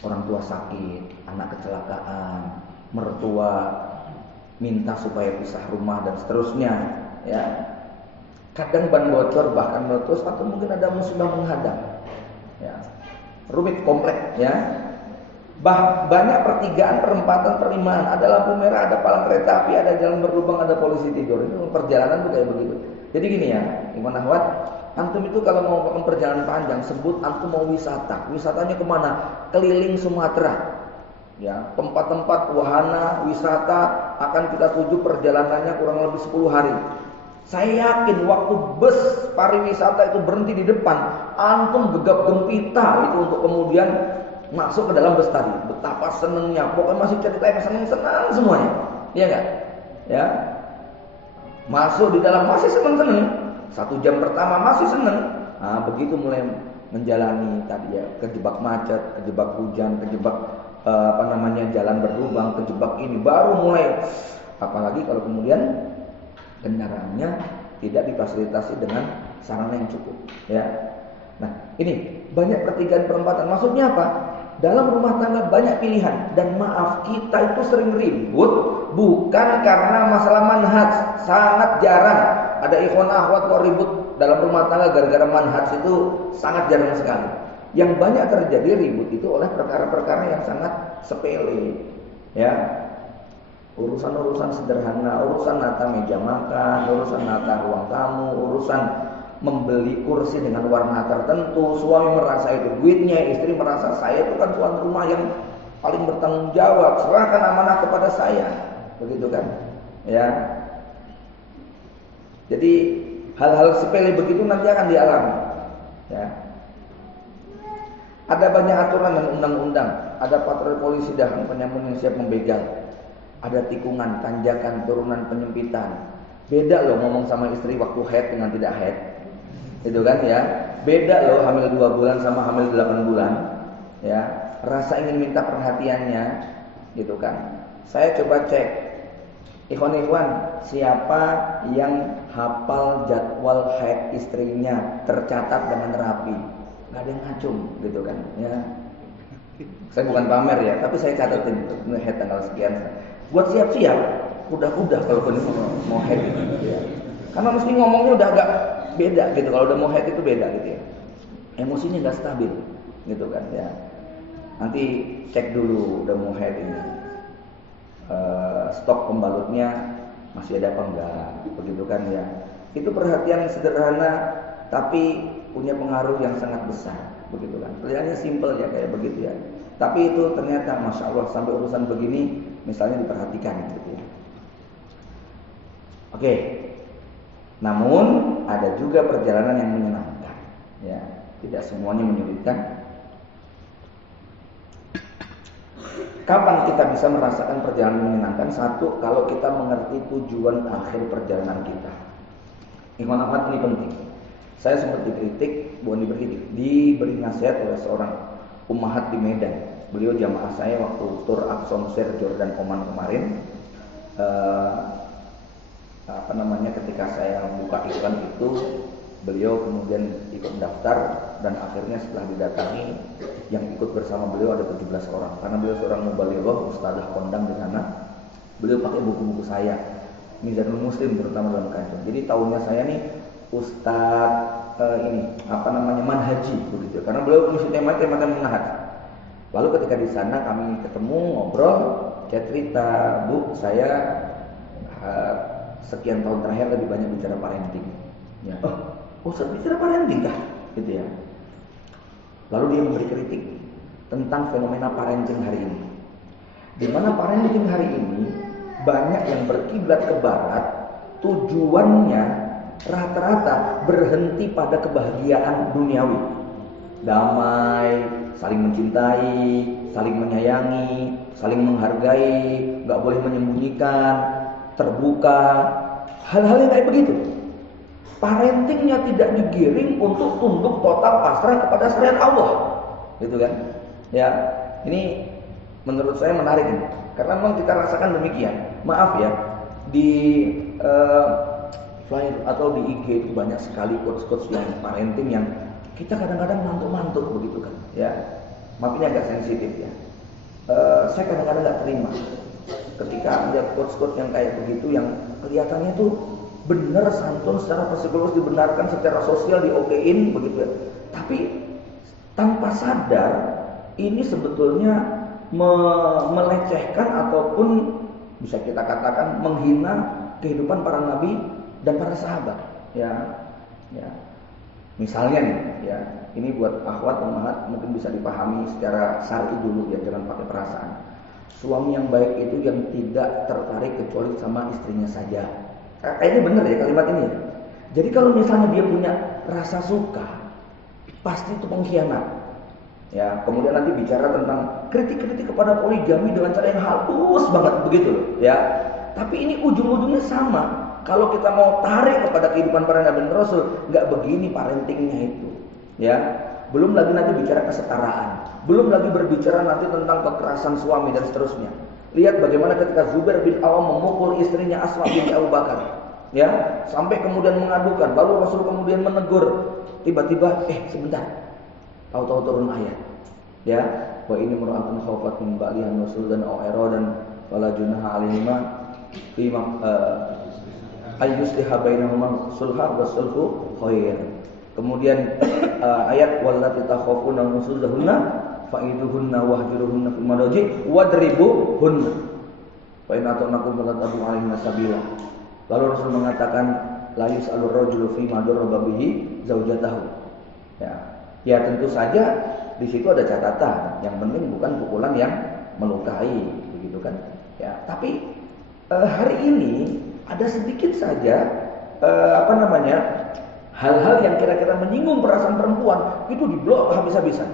Orang tua sakit, anak kecelakaan, mertua minta supaya pisah rumah dan seterusnya, ya. Kadang ban bocor bahkan meletus atau mungkin ada musibah menghadang, ya. Rumit kompleks, ya. Banyak pertigaan, perempatan, perimaan, ada lampu merah, ada palang kereta api, ada jalan berlubang, ada polisi tidur. Itu perjalanan tuh kayak begitu. Jadi gini ya, Iman Ahwat, antum itu kalau mau melakukan perjalanan panjang, sebut antum mau wisata. Wisatanya kemana? Keliling Sumatera. Ya, tempat-tempat wahana wisata akan kita tuju perjalanannya kurang lebih 10 hari. Saya yakin waktu bus pariwisata itu berhenti di depan, antum gegap gempita itu untuk kemudian masuk ke dalam bus tadi. Betapa senangnya, pokoknya masih ceritanya senang-senang semuanya. Iya enggak? Ya. Masuk di dalam masih senang-senang. 1 jam pertama masih senang. Nah, begitu mulai menjalani tadi ya, kejebak macet, kejebak hujan, kejebak jalan berlubang, kejebak ini baru mulai. Apalagi kalau kemudian kendaraannya tidak difasilitasi dengan sarana yang cukup, ya. Nah, ini banyak pertigaan perempatan. Maksudnya apa? Dalam rumah tangga banyak pilihan dan maaf kita itu sering ribut bukan karena masalah manhaj. Sangat jarang ada ikhwan akhwat kok ribut dalam rumah tangga gara-gara manhaj, itu sangat jarang sekali. Yang banyak terjadi ribut itu oleh perkara-perkara yang sangat sepele, ya. Urusan-urusan sederhana, urusan nata meja makan, urusan nata ruang tamu, urusan membeli kursi dengan warna tertentu. Suami merasa itu duitnya, istri merasa saya itu kan tuan rumah yang paling bertanggung jawab, serahkan amanah kepada saya, begitu kan? Ya, Jadi hal-hal sepele begitu nanti akan dialami. Ya. Ada banyak aturan dan undang-undang. Ada patroli polisi dan penyamun yang siap membegal. Ada tikungan, tanjakan, turunan penyempitan. Beda loh ngomong sama istri waktu haid dengan tidak haid. Itu kan ya. Beda loh hamil 2 bulan sama hamil 8 bulan. Ya. Rasa ingin minta perhatiannya, gitu kan. Saya coba cek. Ikhwan-ikhwan, siapa yang hafal jadwal haid istrinya tercatat dengan rapi? Gak ada yang ngacung, gitu kan ya. Saya bukan pamer ya, tapi saya catatin haid tanggal sekian. Buat siap-siap, udah kalau mau haid gitu ya. Karena mesti ngomongnya udah agak beda gitu. Kalau udah mau haid itu beda gitu ya. Emosinya nggak stabil, gitu kan ya. Nanti cek dulu udah mau haid ini. Stok pembalutnya masih ada apa enggak, begitu kan ya. Itu perhatian sederhana tapi punya pengaruh yang sangat besar, begitu kan. Kelihatannya simple ya kayak begitu ya. Tapi itu ternyata masya Allah sampai urusan begini misalnya diperhatikan gitu ya. Oke. Namun ada juga perjalanan yang menyenangkan ya. Tidak semuanya menyulitkan. Kapan kita bisa merasakan perjalanan menyenangkan? Satu, kalau kita mengerti tujuan akhir perjalanan kita. Ikhwan akhwat, ini penting. Saya sempat dikritik, bukan diberi nasihat oleh seorang ummahat di Medan. Beliau jamaah saya waktu tur Aqsa Mesir, Jordan, Oman kemarin. Ketika saya buka iklan itu, beliau kemudian ikut daftar dan akhirnya setelah didatangi yang ikut bersama beliau ada 17 orang. Karena beliau seorang mubalighah, ustadzah kondang di sana. Beliau pakai buku-buku saya, Mizanul Muslim terutama dalam kajian. Jadi tahunnya saya nih ustadz manhaji begitu. Karena beliau mengisi tema manhaj. Lalu ketika di sana kami ketemu ngobrol, saya cerita, Bu, saya sekian tahun terakhir lebih banyak bicara parenting. Ya. Ustaz bicara parenting kah? Gitu ya. Lalu dia memberi kritik tentang fenomena parenting hari ini. Di mana parenting hari ini banyak yang berkiblat ke barat, tujuannya rata-rata berhenti pada kebahagiaan duniawi. Damai, saling mencintai, saling menyayangi, saling menghargai, gak boleh menyembunyikan, terbuka, hal-hal yang kayak begitu. Parentingnya tidak digiring untuk tunduk total pasrah kepada syariat Allah, gitu kan? Ya, ini menurut saya menarik ini, karena memang kita rasakan demikian. Maaf ya, di flyer atau di IG itu banyak sekali quotes-quotes yang parenting yang kita kadang-kadang mantuk-mantuk begitu kan? Ya, maaf ini agak sensitif ya. Saya kadang-kadang nggak terima ketika ada quotes-quotes yang kayak begitu yang kelihatannya tuh benar santun secara psikologis dibenarkan, secara sosial diokein begitu ya. Tapi tanpa sadar ini sebetulnya melecehkan ataupun bisa kita katakan menghina kehidupan para nabi dan para sahabat. Ya. Misalnya nih, ya, ini buat akhwat ummahat mungkin bisa dipahami secara syar'i dulu ya, jangan pakai perasaan. Suami yang baik itu yang tidak tertarik kecuali sama istrinya saja. Kayaknya benar ya kalimat ini ya. Jadi kalau misalnya dia punya rasa suka, pasti itu pengkhianat. Ya, kemudian nanti bicara tentang kritik-kritik kepada poligami dengan cara yang halus banget begitu loh, ya. Tapi ini ujung-ujungnya sama. Kalau kita mau tarik kepada kehidupan para nabi dan rasul, nggak begini parentingnya itu. Ya. Belum lagi nanti bicara kesetaraan. Belum lagi berbicara nanti tentang kekerasan suami dan seterusnya. Lihat bagaimana ketika Zubair bin Awam memukul istrinya Asma binti Abu Bakar. Ya, sampai kemudian mengadukan. Lalu Rasul kemudian menegur. Tiba-tiba, sebentar. Tahu-tahu turun ayat. Ya, wa ini mura'atun khawfat min ba'lihan Rasul dan A'ira dan wala junaha alaihima fi ayyusliha bainahuma sulha wa sulhu khair. Kemudian ayat wallati takhafuna nusuzahunna fa'iduhunna wahjuruhunna fil madaji wadribuhunna fa in ata'nakum fala tabu 'alaihinna sabila. Lalu Rasul mengatakan la yus'alur rajulu fi ma daraba bihi zaujatahu. Ya tentu saja di situ ada catatan. Yang penting bukan pukulan yang melukai, begitu kan? Ya, tapi hari ini ada sedikit saja apa namanya, hal-hal yang kira-kira menyinggung perasaan perempuan itu diblok habis-habisan.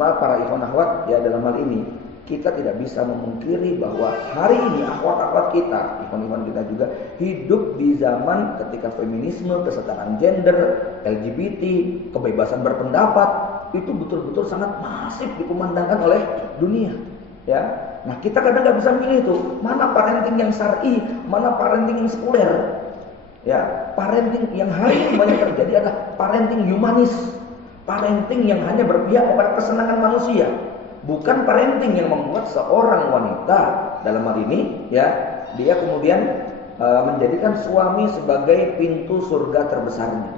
Maaf para ikhwan akhwat, ya dalam hal ini kita tidak bisa memungkiri bahwa hari ini akhwat-akhwat kita, ikhwan-ikhwan kita juga hidup di zaman ketika feminisme, kesetaraan gender, LGBT, kebebasan berpendapat itu betul-betul sangat masif dikumandangkan oleh dunia. Ya, nah kita kadang nggak bisa milih tuh mana parenting yang syar'i, mana parenting yang sekuler. Ya, parenting yang hari ini banyak terjadi adalah parenting humanis, parenting yang hanya berpihak kepada kesenangan manusia, bukan parenting yang membuat seorang wanita dalam hal ini, ya, dia kemudian menjadikan suami sebagai pintu surga terbesarnya.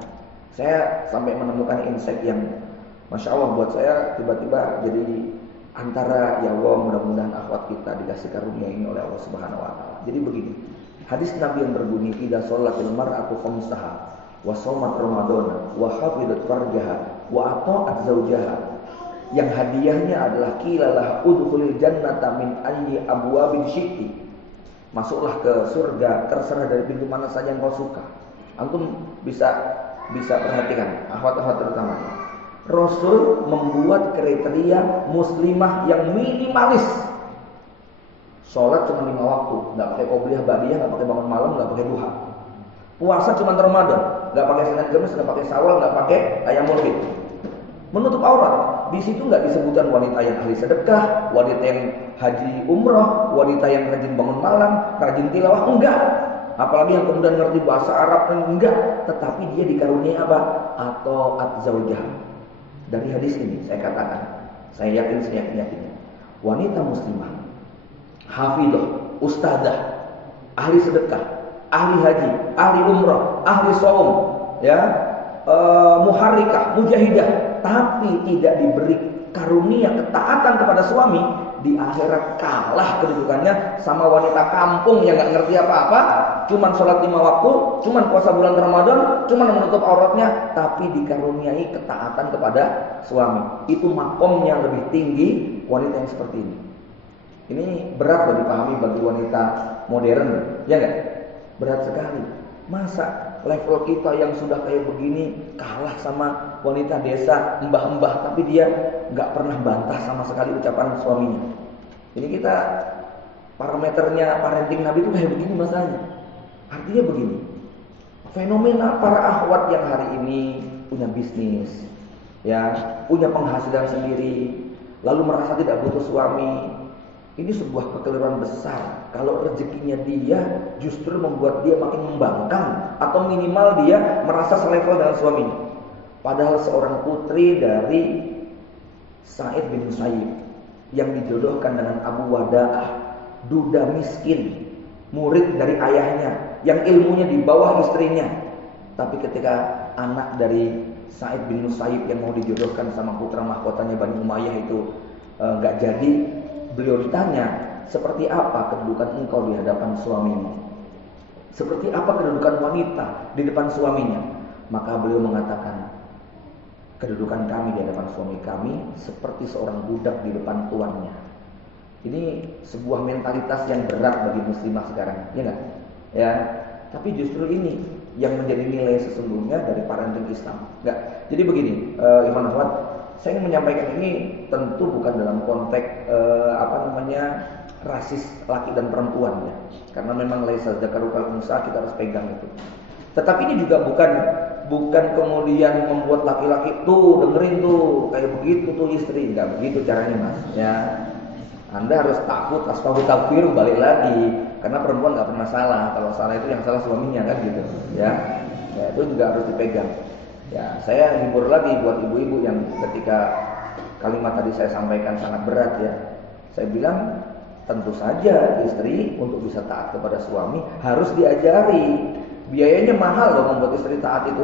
Saya sampai menemukan insight yang masya Allah buat saya tiba-tiba jadi antara ya Allah, mudah-mudahan akhwat kita dikasih karunia ini oleh Allah Subhanahu wa taala. Jadi begini, hadis Nabi yang berbunyi idza sholatil mar'atu khamsaha wa shamat ramadhana wa hafidat farjaha wa ata'at zaujaha, yang hadiahnya adalah qilalah udkhulil jannata min ayyi abwabin syi'ti, masuklah ke surga terserah dari pintu mana saja yang kau suka. Antum bisa perhatikan akhwat-akhwat terutama, Rasul membuat kriteria muslimah yang minimalis. Sholat cuma 5 waktu, nggak pakai qobliyah ba'diyah, nggak pakai bangun malam, nggak pakai duha. Puasa cuma Ramadan, nggak pakai Senin Kamis, nggak pakai Syawal, nggak pakai Ayyamul Bid. Menutup aurat, di situ nggak disebutkan wanita yang ahli sedekah, wanita yang haji umroh, wanita yang rajin bangun malam, rajin tilawah, enggak. Apalagi yang kemudian ngerti bahasa Arab, enggak. Tetapi dia dikaruniai apa? Atau at-zaujah. Dari hadis ini saya katakan, saya yakin seyakin-yakinnya, wanita muslimah, hafidah, ustadzah, ahli sedekah, ahli haji, ahli umrah, ahli shaum, ya, muharrikah, mujahidah, tapi tidak diberi karunia ketaatan kepada suami, di akhirat kalah kedudukannya sama wanita kampung yang nggak ngerti apa-apa, cuman sholat 5 waktu, cuman puasa bulan Ramadan, cuman menutup auratnya, tapi dikaruniai ketaatan kepada suami. Itu makomnya lebih tinggi wanita yang seperti ini. Ini berat dipahami bagi wanita modern, ya nggak? Berat sekali. Masa level kita yang sudah kayak begini kalah sama wanita desa, mbah-mbah, tapi dia nggak pernah bantah sama sekali ucapan suaminya. Ini kita parameternya parenting Nabi itu kayak begini masalahnya. Artinya begini, fenomena para akhwat yang hari ini punya bisnis, ya, punya penghasilan sendiri, lalu merasa tidak butuh suami. Ini sebuah kekeliruan besar. Kalau rezekinya dia justru membuat dia makin membangkang, atau minimal dia merasa selevel dengan suaminya. Padahal seorang putri dari Sa'id bin Musayyib yang dijodohkan dengan Abu Wada'ah, duda miskin, murid dari ayahnya, yang ilmunya di bawah istrinya. Tapi ketika anak dari Sa'id bin Musayyib yang mau dijodohkan sama putra mahkotanya Bani Umayyah itu nggak jadi, beliau ditanya, seperti apa kedudukan engkau di hadapan suamimu? Seperti apa kedudukan wanita di depan suaminya? Maka beliau mengatakan, kedudukan kami di hadapan suami kami seperti seorang budak di depan tuannya. Ini sebuah mentalitas yang berat bagi muslimah sekarang, ya nggak? Ya, tapi justru ini yang menjadi nilai sesungguhnya dari parenting Islam. Nggak? Jadi begini, Ikhwan Akhwat, saya ingin menyampaikan ini tentu bukan dalam konteks rasis laki dan perempuan, ya. Karena memang laisa dzakaru kal unsa, kita harus pegang itu. Tetapi ini juga bukan kemudian membuat laki-laki tuh dengerin tuh kayak begitu tuh istri, enggak begitu caranya, Mas. Ya. Anda harus takut, astagfirullah, balik lagi, karena perempuan enggak pernah salah. Kalau salah itu yang salah suaminya kan gitu, ya. Ya, itu juga harus dipegang. Ya, saya hibur lagi buat ibu-ibu yang ketika kalimat tadi saya sampaikan sangat berat, ya. Saya bilang tentu saja istri untuk bisa taat kepada suami harus diajari. Biayanya mahal loh membuat istri taat itu,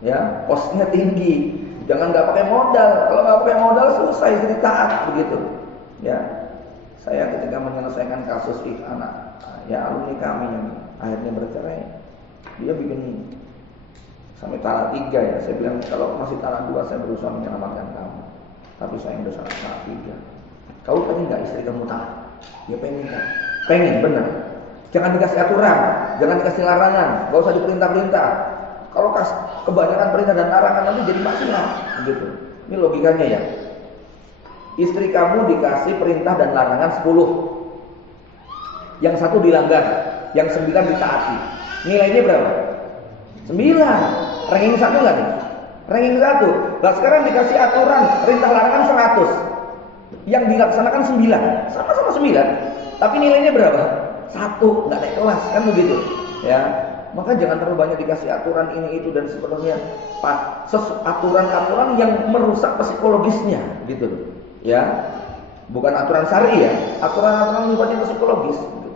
ya, kosnya tinggi. Jangan nggak pakai modal. Kalau nggak pakai modal susah istri taat begitu. Ya, saya ketika menyelesaikan kasus anak, ya alumni kami yang akhirnya bercerai, dia bikin sampai talak 3, ya. Saya bilang kalau masih talak 2 saya berusaha menyelamatkan kamu. Tapi saya udah talak 3. Kau pengen nggak istri kamu taat? Ya pengen kan? Pengen, benar. Jangan dikasih aturan. jangan dikasih larangan, gak usah diperintah-perintah. Kalau kebanyakan perintah dan larangan nanti jadi maksiat, gitu. Ini logikanya ya. Istri kamu dikasih perintah dan larangan 10. Yang 1 dilanggar, yang 9 ditaati. Nilainya berapa? 9. Ranking 1 enggak nih? Ranking 1. Nah sekarang dikasih aturan perintah larangan 100. Yang dilaksanakan 9. Sama-sama 9. Tapi nilainya berapa? 1. Enggak naik kelas, kan begitu. Ya. Maka jangan terlalu banyak dikasih aturan ini itu dan sebenarnya aturan-aturan yang merusak psikologisnya, gitu loh. Ya. Bukan aturan syar'i ya, aturan-aturan sifatnya psikologis. Gitu.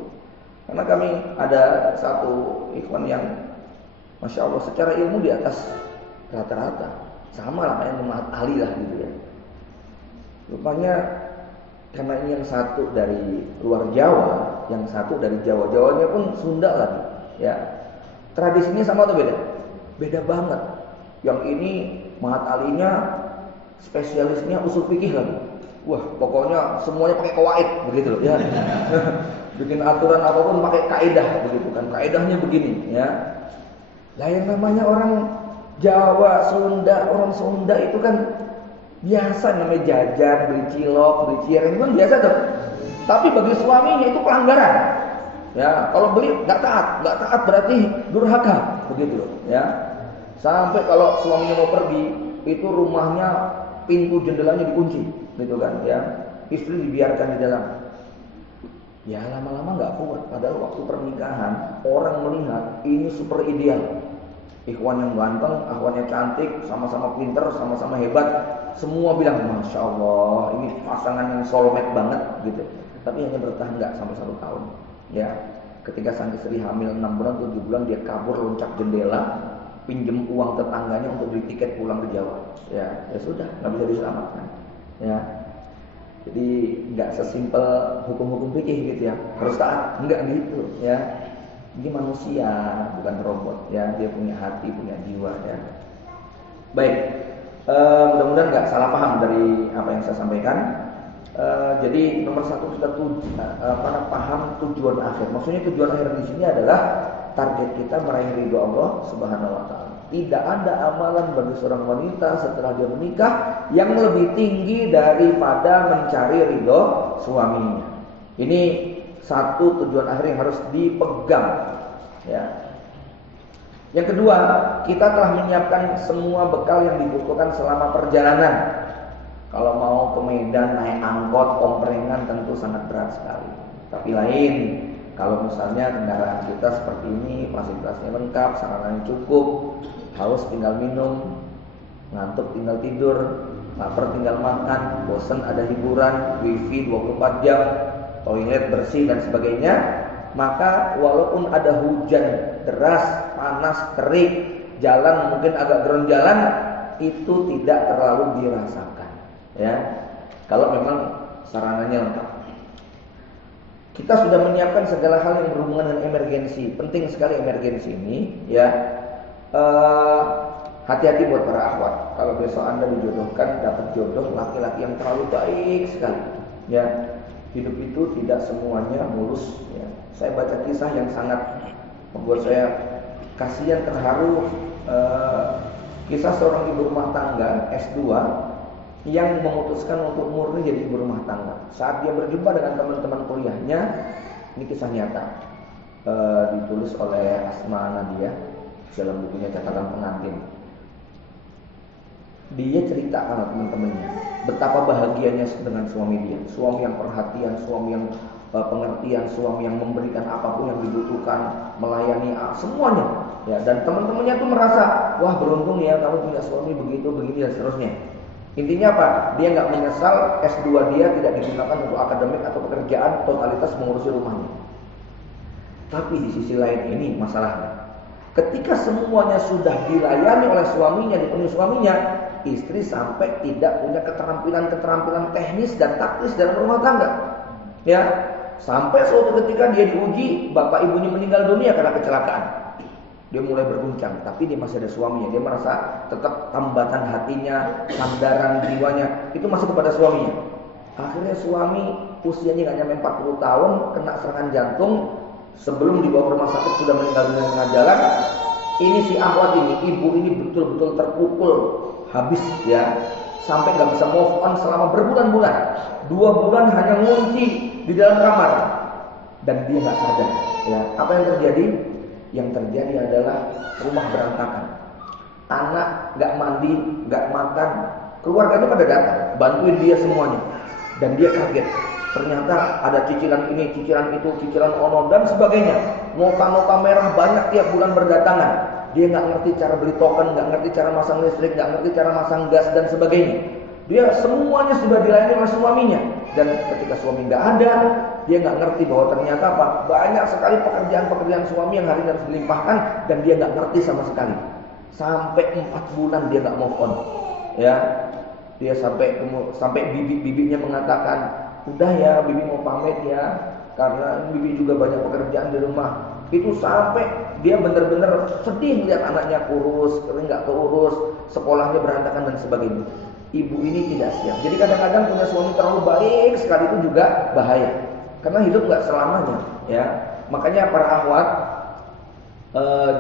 Karena kami ada satu ikhwan yang Masya Allah secara ilmu di atas rata-rata, sama lah kayak Muhammad Ali lah gitu ya. Rupanya karena ini yang satu dari luar Jawa, yang satu dari Jawa, Jawanya pun Sunda lagi, ya. Tradisinya sama atau beda? Beda banget. Yang ini Muhammad Alinya spesialisnya usul fikih lagi. Wah, pokoknya semuanya pakai qawaid begitu loh, ya. Bikin aturan apapun pakai kaidah begitu kan. Kaidahnya begini, ya. Lah yang namanya orang Jawa, Sunda, orang Sunda itu kan biasa namanya jajan, beli cilok, beli cireng, kan biasa tuh. Tapi bagi suaminya itu pelanggaran. Ya, kalau beli nggak taat berarti durhaka, begitu loh, ya. Sampai kalau suaminya mau pergi, itu rumahnya pintu jendelanya dikunci, gitu kan, ya. Istri dibiarkan di dalam. Ya lama-lama nggak kuat. Padahal waktu pernikahan orang melihat ini super ideal. Ikhwan yang ganteng, akhwannya cantik, sama-sama pinter, sama-sama hebat. Semua bilang Masya Allah, ini pasangan yang soulmate banget, gitu. Tapi hanya bertahan nggak sampai 1 tahun. Ya, ketika sang istri hamil 6 bulan, 7 bulan dia kabur loncat jendela, pinjem uang tetangganya untuk beli tiket pulang ke Jawa. Ya sudah, nggak bisa diselamatkan. Ya, jadi nggak sesimpel hukum-hukum fikih gitu ya, harus taat, nggak gitu ya. Ini manusia, bukan robot ya, dia punya hati, punya jiwa ya. Baik, mudah-mudahan nggak salah paham dari apa yang saya sampaikan. Jadi nomor 1 kita paham tujuan akhir. Maksudnya tujuan akhir di sini adalah target kita meraih ridho Allah Subhanahu Wa Taala. Tidak ada amalan bagi seorang wanita setelah dia menikah yang lebih tinggi daripada mencari ridho suaminya. Ini satu tujuan akhir yang harus dipegang. Ya. Yang kedua, kita telah menyiapkan semua bekal yang dibutuhkan selama perjalanan. Kalau mau ke Medan naik angkot, omprengan tentu sangat berat sekali. Tapi lain, kalau misalnya kendaraan kita seperti ini, fasilitasnya lengkap, sarananya cukup, haus tinggal minum, ngantuk tinggal tidur, lapar tinggal makan, bosan ada hiburan, wifi 24 jam, toilet bersih dan sebagainya, maka walaupun ada hujan deras, panas, terik, jalan mungkin agak geronjalan, itu tidak terlalu dirasakan. Ya, kalau memang sarananya lengkap. Kita sudah menyiapkan segala hal yang berhubungan dengan emergensi. Penting sekali emergensi ini, ya. Hati-hati buat para akhwat. Kalau besok Anda dijodohkan, dapat jodoh laki-laki yang terlalu baik sekali, ya. Hidup itu tidak semuanya mulus, ya. Saya baca kisah yang sangat membuat saya kasihan, terharu. Kisah seorang ibu rumah tangga S2 yang memutuskan untuk murni jadi ibu rumah tangga. Saat dia berjumpa dengan teman-teman kuliahnya, ini kisah nyata, ditulis oleh Asma Nadia dalam bukunya Catatan Pengantin. Dia cerita sama teman-temannya betapa bahagianya dengan suami dia, suami yang perhatian, suami yang pengertian, suami yang memberikan apapun yang dibutuhkan, melayani semuanya. Ya, dan teman-temannya tuh merasa, wah beruntung ya kamu punya suami begitu, begini dan seterusnya. Intinya apa? Dia nggak menyesal S2 dia tidak digunakan untuk akademik atau pekerjaan, totalitas mengurusi rumahnya. Tapi di sisi lain ini masalahnya, ketika semuanya sudah dilayani oleh suaminya, dipenuhi suaminya, istri sampai tidak punya keterampilan teknis dan taktis dalam rumah tangga. Ya, sampai suatu ketika dia diuji, bapak ibunya meninggal dunia karena kecelakaan. Dia mulai berguncang, tapi dia masih ada suaminya. Dia merasa tetap tambatan hatinya, sandaran jiwanya itu masih kepada suaminya. Akhirnya suami usianya nggak nyampe 40 tahun, kena serangan jantung, sebelum dibawa ke rumah sakit sudah meninggal dunia di tengah jalan. Ini si Ahwat ini, ibu ini betul-betul terpukul habis ya, sampai nggak bisa move on selama berbulan-bulan. 2 bulan hanya ngunci di dalam kamar dan dia nggak sadar. Ya, apa yang terjadi? Yang terjadi adalah rumah berantakan. Anak nggak mandi, nggak makan, keluarganya pada datang bantuin dia semuanya, dan dia kaget. Ternyata ada cicilan ini, cicilan itu, cicilan ono dan sebagainya. Nota-nota merah banyak tiap bulan berdatangan. Dia nggak ngerti cara beli token, nggak ngerti cara masang listrik, nggak ngerti cara masang gas dan sebagainya. Dia semuanya sudah dilayani oleh suaminya. Dan ketika suami nggak ada, dia nggak ngerti bahwa ternyata apa? Banyak sekali pekerjaan-pekerjaan suami yang hari ini harus dilimpahkan dan dia nggak ngerti sama sekali. Sampai 4 bulan dia nggak move on. Ya, dia sampai bibi-bibinya mengatakan, udah ya, bibi mau pamit ya, karena bibi juga banyak pekerjaan di rumah. Itu sampai dia benar-benar sedih melihat anaknya kurus, nggak keurus, sekolahnya berantakan dan sebagainya. Ibu ini tidak siap. Jadi kadang-kadang punya suami terlalu baik sekali itu juga bahaya, karena hidup nggak selamanya. Ya, makanya para akhwat,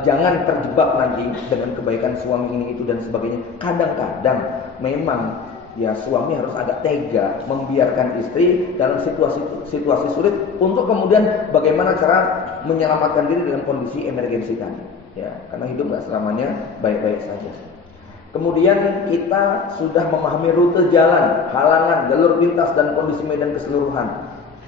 jangan terjebak nanti dengan kebaikan suami ini itu dan sebagainya. Kadang-kadang memang ya suami harus agak tega membiarkan istri dalam situasi sulit untuk kemudian bagaimana cara menyelamatkan diri dalam kondisi emergensi tadi. Ya, karena hidup nggak selamanya baik-baik saja. Kemudian kita sudah memahami rute jalan, halangan, jalur lintas dan kondisi medan keseluruhan.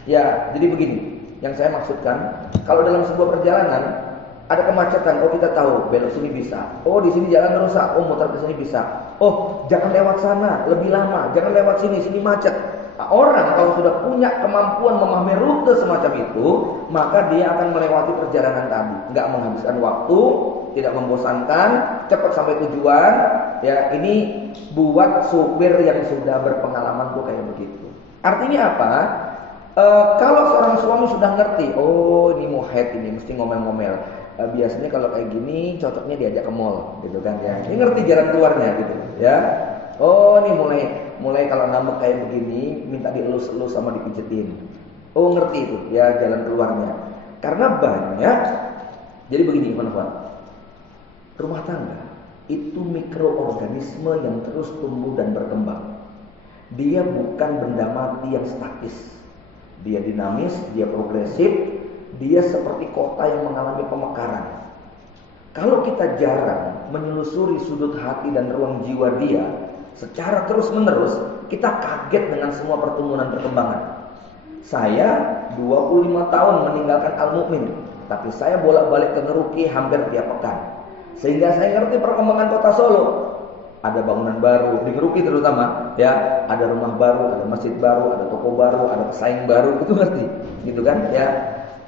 Ya, jadi begini, yang saya maksudkan, kalau dalam sebuah perjalanan ada kemacetan, oh kita tahu belok sini bisa. Oh di sini jalan rusak, oh muter ke sini bisa. Oh jangan lewat sana, lebih lama. Jangan lewat sini, sini macet. Nah, orang kalau sudah punya kemampuan memahami rute semacam itu, maka dia akan melewati perjalanan tadi, nggak menghabiskan waktu, tidak membosankan, cepat sampai tujuan. Ya, ini buat supir yang sudah berpengalaman tuh kayak begitu. Artinya apa? Kalau seorang suami sudah ngerti, oh ini mau head ini mesti ngomel-ngomel. Biasanya kalau kayak gini cocoknya diajak ke mall, gitu kan ya. Ini ngerti jalan keluarnya gitu, ya. Oh ini mulai kalau ngambek kayak begini, minta dielus-elus sama dipijetin. Oh ngerti itu, ya jalan keluarnya. Karena banyak. Jadi begini teman-teman, rumah tangga itu mikroorganisme yang terus tumbuh dan berkembang. Dia bukan benda mati yang statis. Dia dinamis, dia progresif. Dia seperti kota yang mengalami pemekaran. Kalau kita jarang menelusuri sudut hati dan ruang jiwa dia secara terus-menerus, kita kaget dengan semua pertumbuhan dan perkembangan. Saya 25 tahun meninggalkan Al-Mu'min, tapi saya bolak-balik ke Ngeruki hampir tiap pekan. Sehingga saya ngerti perkembangan kota Solo. Ada bangunan baru di Ngeruki terutama, ya, ada rumah baru, ada masjid baru, ada toko baru, ada pesaing baru, itu ngerti, gitu kan, ya.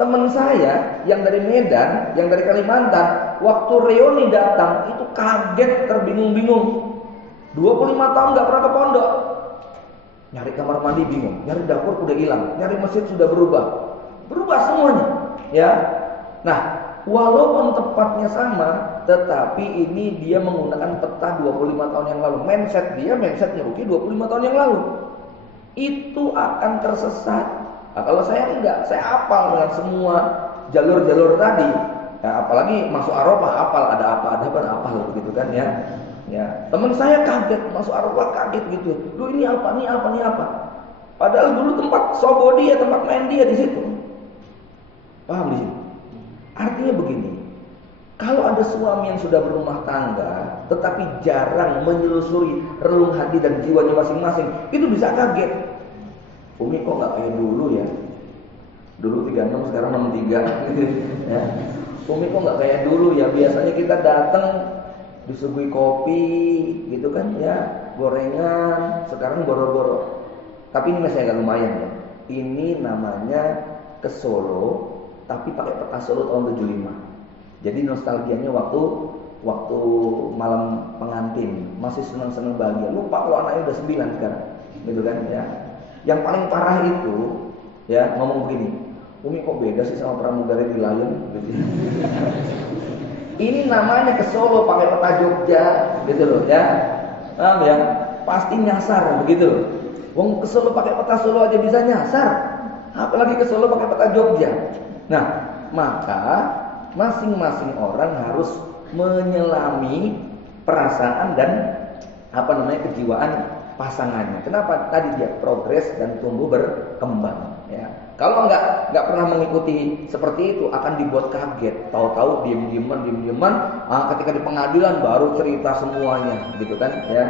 Teman saya yang dari Medan, yang dari Kalimantan, waktu reuni datang itu kaget, terbingung-bingung. 25 tahun nggak pernah ke pondok. Nyari kamar mandi bingung, nyari dapur udah hilang, nyari masjid sudah berubah semuanya, ya. Nah, walaupun tepatnya sama, tetapi ini dia menggunakan peta 25 tahun yang lalu. Mindset Ngeruki 25 tahun yang lalu. Itu akan tersesat. Nah, kalau saya enggak, saya hafal dengan semua jalur-jalur tadi. Ya, apalagi masuk Arafah hafal, ada apa hafal gitu kan ya. Ya, teman saya kaget masuk Arafah kaget gitu. Duh ini apa? Padahal dulu tempat sobo dia, tempat main dia di situ. Paham di sini? Artinya begini, kalau ada suami yang sudah berumah tangga tetapi jarang menyelusuri relung hati dan jiwanya masing-masing, itu bisa kaget. Umi kok nggak kayak dulu ya? Dulu 36 sekarang 63 ya. Umi kok nggak kayak dulu ya? Biasanya kita datang disuguhi kopi gitu kan ya, gorengan, sekarang boro-boro. Tapi ini masih agak lumayan ya. Ini namanya ke Solo tapi pakai peta Solo tahun 75. Jadi nostalgianya waktu malam pengantin, masih senang-senang bahagia. Lupa kalau anaknya udah 9 sekarang. Gitu kan ya. Yang paling parah itu ya ngomong begini, Umi kok beda sih sama pramugari di Lion gitu. Ini namanya ke Solo pakai peta Jogja gitu loh ya. Paham ya? Pasti nyasar begitu loh. Wong ke Solo pakai peta Solo aja bisa nyasar, apalagi ke Solo pakai peta Jogja. Nah, maka masing-masing orang harus menyelami perasaan dan kejiwaan pasangannya. Kenapa? Tadi dia progres dan tumbuh berkembang. Ya. Kalau nggak pernah mengikuti seperti itu akan dibuat kaget. Tahu-tahu diem-dieman. Ketika di pengadilan baru cerita semuanya, gitu kan? Ya.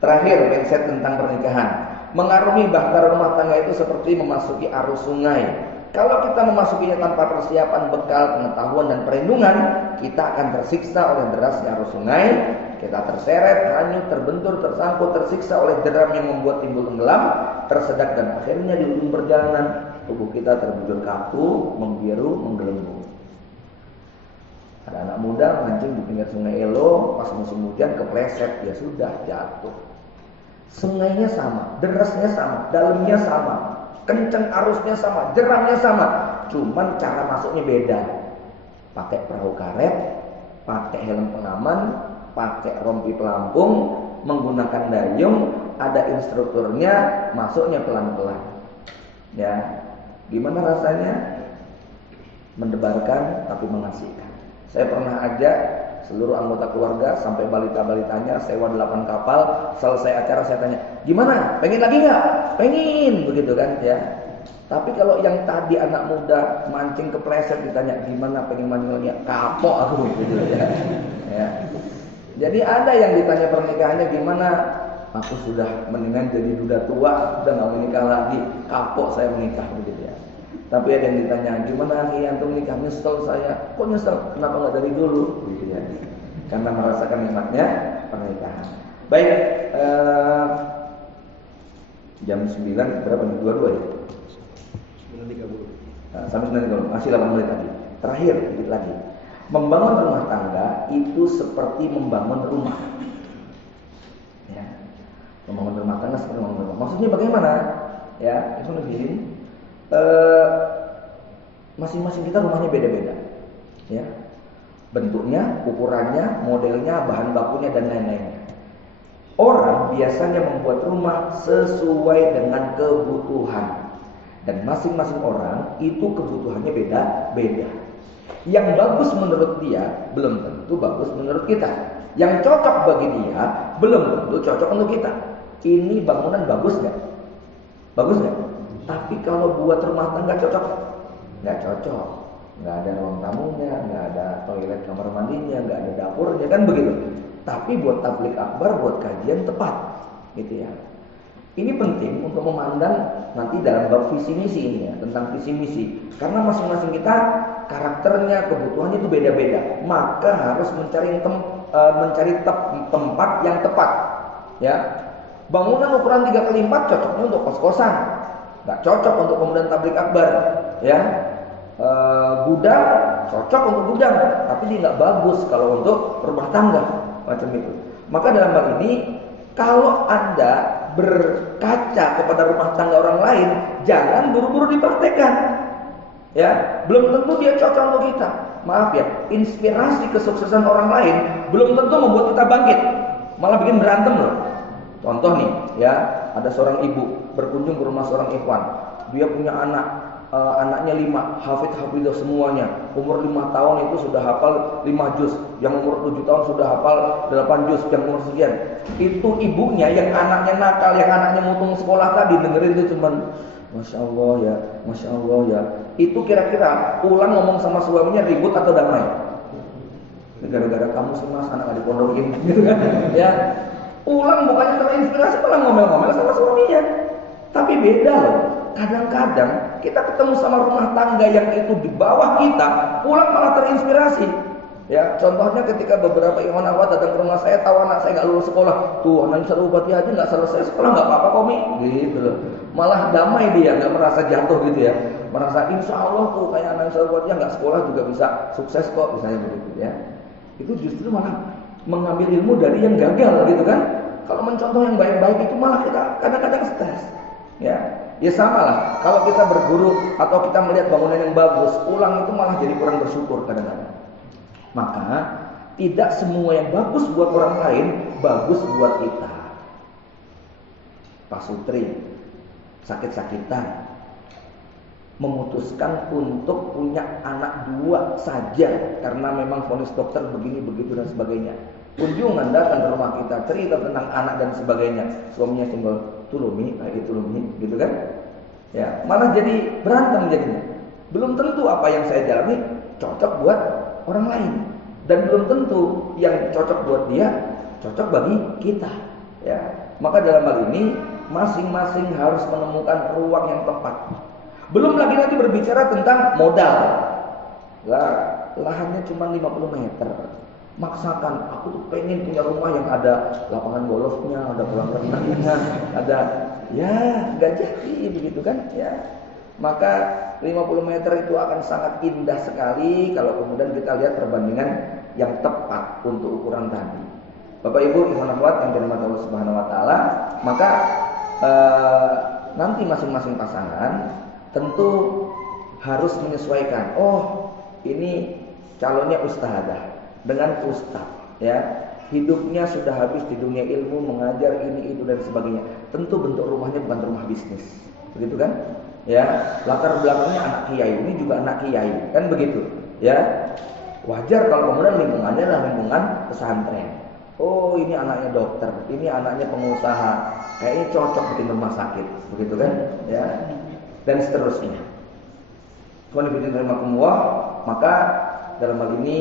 Terakhir, mindset tentang pernikahan. Mengarungi bahtera rumah tangga itu seperti memasuki arus sungai. Kalau kita memasukinya tanpa persiapan, bekal, pengetahuan, dan perlindungan, kita akan tersiksa oleh derasnya arus sungai. Kita terseret, hanyut, terbentur, tersangkut, tersiksa oleh deram yang membuat timbul tenggelam, tersedak, dan akhirnya di ujung perjalanan tubuh kita terbujur kaku, membiru, menggelembung. Ada anak muda mancing di pinggir sungai Elo, pas musim hujan kepleset, ya sudah jatuh. Sungainya sama, derasnya sama, dalamnya sama, kenceng arusnya sama, jeramnya sama, cuman cara masuknya beda. Pakai perahu karet, pakai helm pengaman, pakai rompi pelampung, menggunakan dayung, ada instrukturnya, masuknya pelan-pelan. Ya, gimana rasanya? Mendebarkan tapi mengasihkan. Saya pernah ajak seluruh anggota keluarga sampai balita-balitanya sewa 8 kapal. Selesai acara saya tanya, gimana? Pengen lagi nggak? Pengen, begitu kan ya. Tapi kalau yang tadi anak muda mancing kepleset ditanya gimana pengen mancing lagi? Kapok aku gitu ya. Ya. Jadi ada yang ditanya pernikahannya gimana? Aku sudah mendingan jadi duda tua, udah nggak menikah lagi. Kapok saya menikah begitu ya. Tapi ada yang ditanya gimana antum menikah? Nyesel saya. Kok nyesel? Kenapa nggak dari dulu? Gitu ya. Karena merasakan nikmatnya pernikahan. Baik, jam 9 berapa nih? 22 ya? 9.30. Sampai 9.30, masih 8 menit lagi. Terakhir, sedikit lagi. Membangun rumah tangga itu seperti membangun rumah. Ya. Membangun rumah tangga seperti membangun rumah. Maksudnya bagaimana? Ya, itu lebih masing-masing kita rumahnya beda-beda. Ya. Bentuknya, ukurannya, modelnya, bahan bakunya dan lain-lainnya. Orang biasanya membuat rumah sesuai dengan kebutuhan. Dan masing-masing orang itu kebutuhannya beda-beda. Yang bagus menurut dia belum tentu bagus menurut kita. Yang cocok bagi dia belum tentu cocok untuk kita. Ini bangunan bagus nggak? Bagus nggak? Tapi kalau buat rumah tangga cocok? Nggak cocok. Nggak ada ruang tamunya, nggak ada toilet kamar mandinya, nggak ada dapurnya, kan begitu. Tapi buat tablik akbar, buat kajian tepat, gitu ya. Ini penting untuk memandang nanti dalam bab visi misi ini ya, tentang visi misi. Karena masing-masing kita karakternya, kebutuhannya itu beda-beda. Maka harus mencari tempat yang tepat. Ya, bangunan ukuran 3x4 cocoknya untuk kos-kosan, nggak cocok untuk kemudian tablik akbar. Ya, gudang cocok untuk gudang, tapi dia nggak bagus kalau untuk rumah tangga macam itu. Maka dalam hal ini, kalau Anda berkaca kepada rumah tangga orang lain, jangan buru-buru dipraktekkan. Ya, belum tentu dia cocok untuk kita. Maaf ya, inspirasi kesuksesan orang lain belum tentu membuat kita bangkit, malah bikin berantem loh. Contoh nih, ya, ada seorang ibu berkunjung ke rumah seorang ikhwan. Dia punya anaknya 5, hafidah semuanya. Umur 5 tahun itu sudah hafal 5 juz, yang umur 7 tahun sudah hafal 8 juz, yang umur sekian. Itu ibunya yang anaknya nakal, yang anaknya mutung sekolah tadi, dengerin itu cuman Masya Allah ya, Masya Allah ya. Itu kira-kira pulang ngomong sama suaminya ribut atau damai? Gara-gara kamu sih mas, anak gak dipondokin gitu kan. Ya, pulang bukannya terinspirasi, malah ngomel-ngomel sama suaminya. Tapi beda loh. Kadang-kadang kita ketemu sama rumah tangga yang itu di bawah kita, pulang malah terinspirasi. Ya, contohnya ketika beberapa ikhwan akhwat datang ke rumah saya, tahu anak saya nggak lulus sekolah, tuh anak saya ubati aja nggak selesai sekolah, nggak apa-apa kok Mi, gitu loh. Malah damai dia, nggak merasa jatuh gitu ya, merasa insya Allah tuh kayak anak saya ubati nggak sekolah juga bisa sukses kok, misalnya begitu ya. Itu justru malah mengambil ilmu dari yang gagal gitu kan. Kalau mencontoh yang baik-baik itu malah kita kadang-kadang stres, ya. Ya sama lah, kalau kita berguru atau kita melihat bangunan yang bagus, pulang itu malah jadi kurang bersyukur kadang-kadang. Maka tidak semua yang bagus buat orang lain bagus buat kita. Pak Sutri sakit-sakitan, memutuskan untuk punya anak 2 saja karena memang vonis dokter begini begitu dan sebagainya. Kunjungan datang ke rumah kita, cerita tentang anak dan sebagainya. Suaminya singgol, tulumi, gitu kan? Ya, malah jadi berantem jadinya. Belum tentu apa yang saya jalani cocok buat orang lain, dan belum tentu yang cocok buat dia cocok bagi kita. Ya, maka dalam hal ini masing-masing harus menemukan ruang yang tepat. Belum lagi nanti berbicara tentang modal. Lah, lahannya cuma 50 meter. Maksakan, aku tuh pengen punya rumah yang ada lapangan golfnya, ada kolam renangnya, ada, ya nggak jadi begitu kan? Ya, maka 50 meter itu akan sangat indah sekali kalau kemudian kita lihat perbandingan yang tepat untuk ukuran tadi. Bapak Ibu ikhwan akhwat yang dirahmati Allah Subhanahu wa taala, maka nanti masing-masing pasangan tentu harus menyesuaikan. Oh, ini calonnya ustadzah dengan ustadz, ya. Hidupnya sudah habis di dunia ilmu, mengajar ini itu dan sebagainya. Tentu bentuk rumahnya bukan rumah bisnis, begitu kan? Ya, latar belakangnya anak kiai, ini juga anak kiai, kan begitu? Ya, wajar kalau kemudian lingkungannya adalah lingkungan pesantren. Oh, ini anaknya dokter, ini anaknya pengusaha, kayaknya cocok bikin rumah sakit, begitu kan? Ya, dan seterusnya. Maka dalam hal ini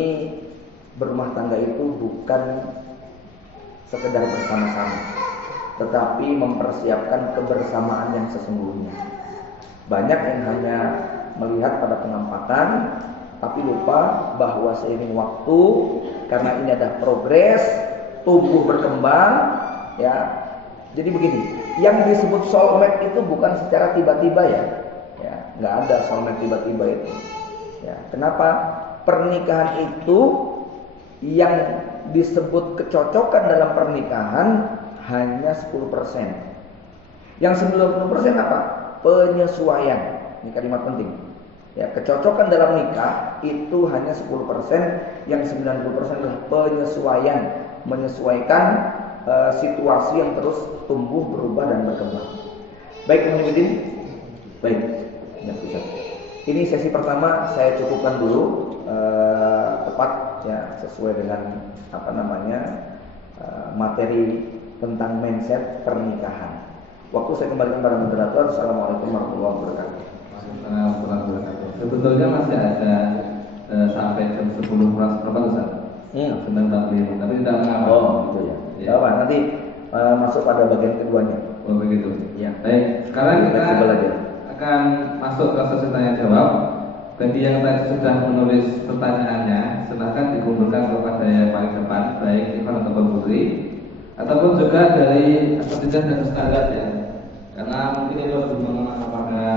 berumah tangga itu bukan sekedar bersama-sama, tetapi mempersiapkan kebersamaan yang sesungguhnya. Banyak yang hanya melihat pada penampakkan, tapi lupa bahwa seiring waktu, karena ini ada progres, tumbuh berkembang, ya. Jadi begini, yang disebut soulmate itu bukan secara tiba-tiba ya, nggak ada soulmate tiba-tiba itu. Ya, kenapa? Pernikahan itu yang disebut kecocokan dalam pernikahan hanya 10%. Yang 90% apa? Penyesuaian. Ini kalimat penting. Ya, kecocokan dalam nikah itu hanya 10%, yang 90% adalah penyesuaian, menyesuaikan situasi yang terus tumbuh, berubah dan berkembang. Baik, Muhyiddin. Baik. Ya, bisa. Ini sesi pertama saya cukupkan dulu, tepat ya, sesuai dengan materi tentang mindset pernikahan. Waktu saya kembalikan pada moderator. Assalamualaikum warahmatullahi wabarakatuh. Waalaikumsalam warahmatullahi wabarakatuh. Sebetulnya masih ada sampai jam 10 kurang seperempat Ustaz. Tentang taklim, tapi tidak mengapa. Oh, gitu ya. Ya. Apa? Nanti masuk pada bagian keduanya. Oh, begitu. Ya. Baik, sekarang kita akan masuk ke sesi tanya jawab. Bagi yang tadi sudah menulis pertanyaannya, silahkan dikumpulkan kepada yang paling depan, baik Ivan ataupun Putri, ataupun juga dari asatidzah dan ustadzah ya. Karena mungkin itu lebih mengenai apakah